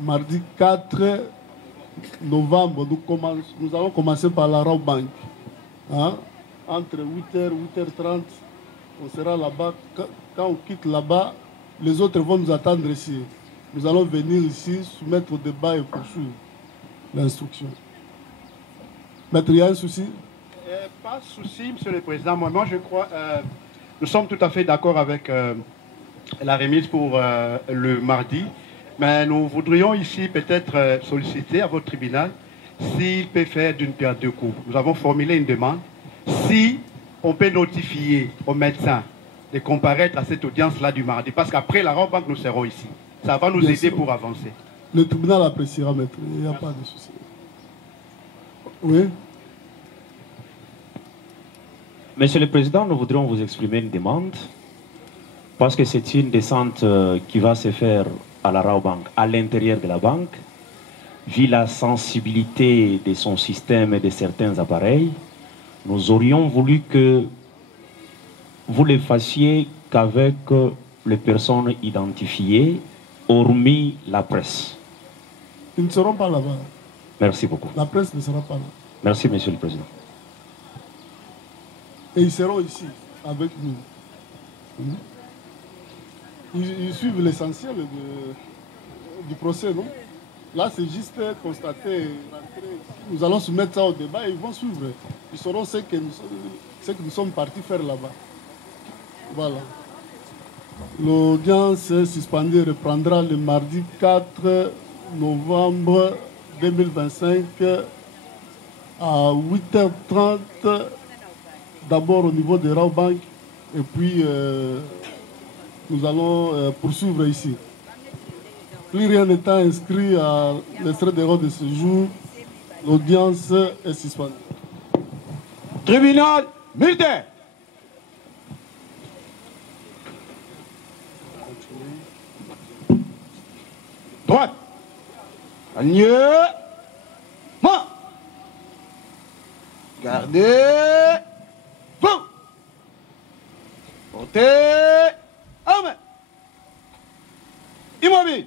Mardi 4 novembre, nous allons commencer par la Raw Bank. Entre 8h et 8h30, on sera là-bas. Quand on quitte là-bas, les autres vont nous attendre ici. Nous allons venir ici, soumettre au débat et poursuivre l'instruction. Maître, il y a un souci? Pas de souci, Monsieur le Président. Moi, je crois, nous sommes tout à fait d'accord avec la remise pour le mardi. Mais nous voudrions ici peut-être solliciter à votre tribunal s'il peut faire d'une pierre deux coups. Nous avons formulé une demande. Si on peut notifier aux médecins de comparaître à cette audience-là du mardi, parce qu'après la Raw Bank, nous serons ici. Ça va nous aider pour avancer. Le tribunal appréciera, maître. Il n'y a pas de souci. Oui. Monsieur le Président, nous voudrions vous exprimer une demande, parce que c'est une descente qui va se faire à la Raw Bank, à l'intérieur de la banque, vu la sensibilité de son système et de certains appareils. Nous aurions voulu que vous le fassiez qu'avec les personnes identifiées, hormis la presse. Ils ne seront pas là-bas. Merci beaucoup. La presse ne sera pas là. Merci, Monsieur le Président. Et ils seront ici, avec nous. Ils suivent l'essentiel du procès, non? Là, c'est juste constater. Nous allons soumettre ça au débat et ils vont suivre. Ils sauront ce que nous sommes partis faire là-bas. Voilà. L'audience suspendue reprendra le mardi 4 novembre 2025 à 8h30, d'abord au niveau de Raw Bank, et puis nous allons poursuivre ici. Plus rien n'étant inscrit à l'extrait d'erreur de ce jour, l'audience est suspendue. Tribunal militaire. Droite. Aligné. Main. Gardez. Bon. Portez. Arme. Immobile.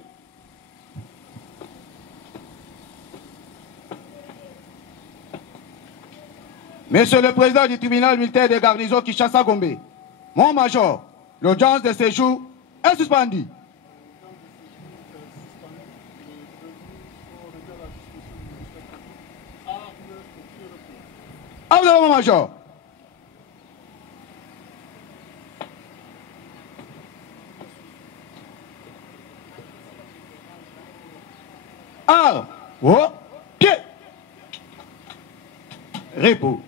Monsieur le Président du tribunal militaire de garnison Kinshasa Gombe, mon major, l'audience de séjour est suspendue. Au revoir, mon major. Arme au pied. Repos.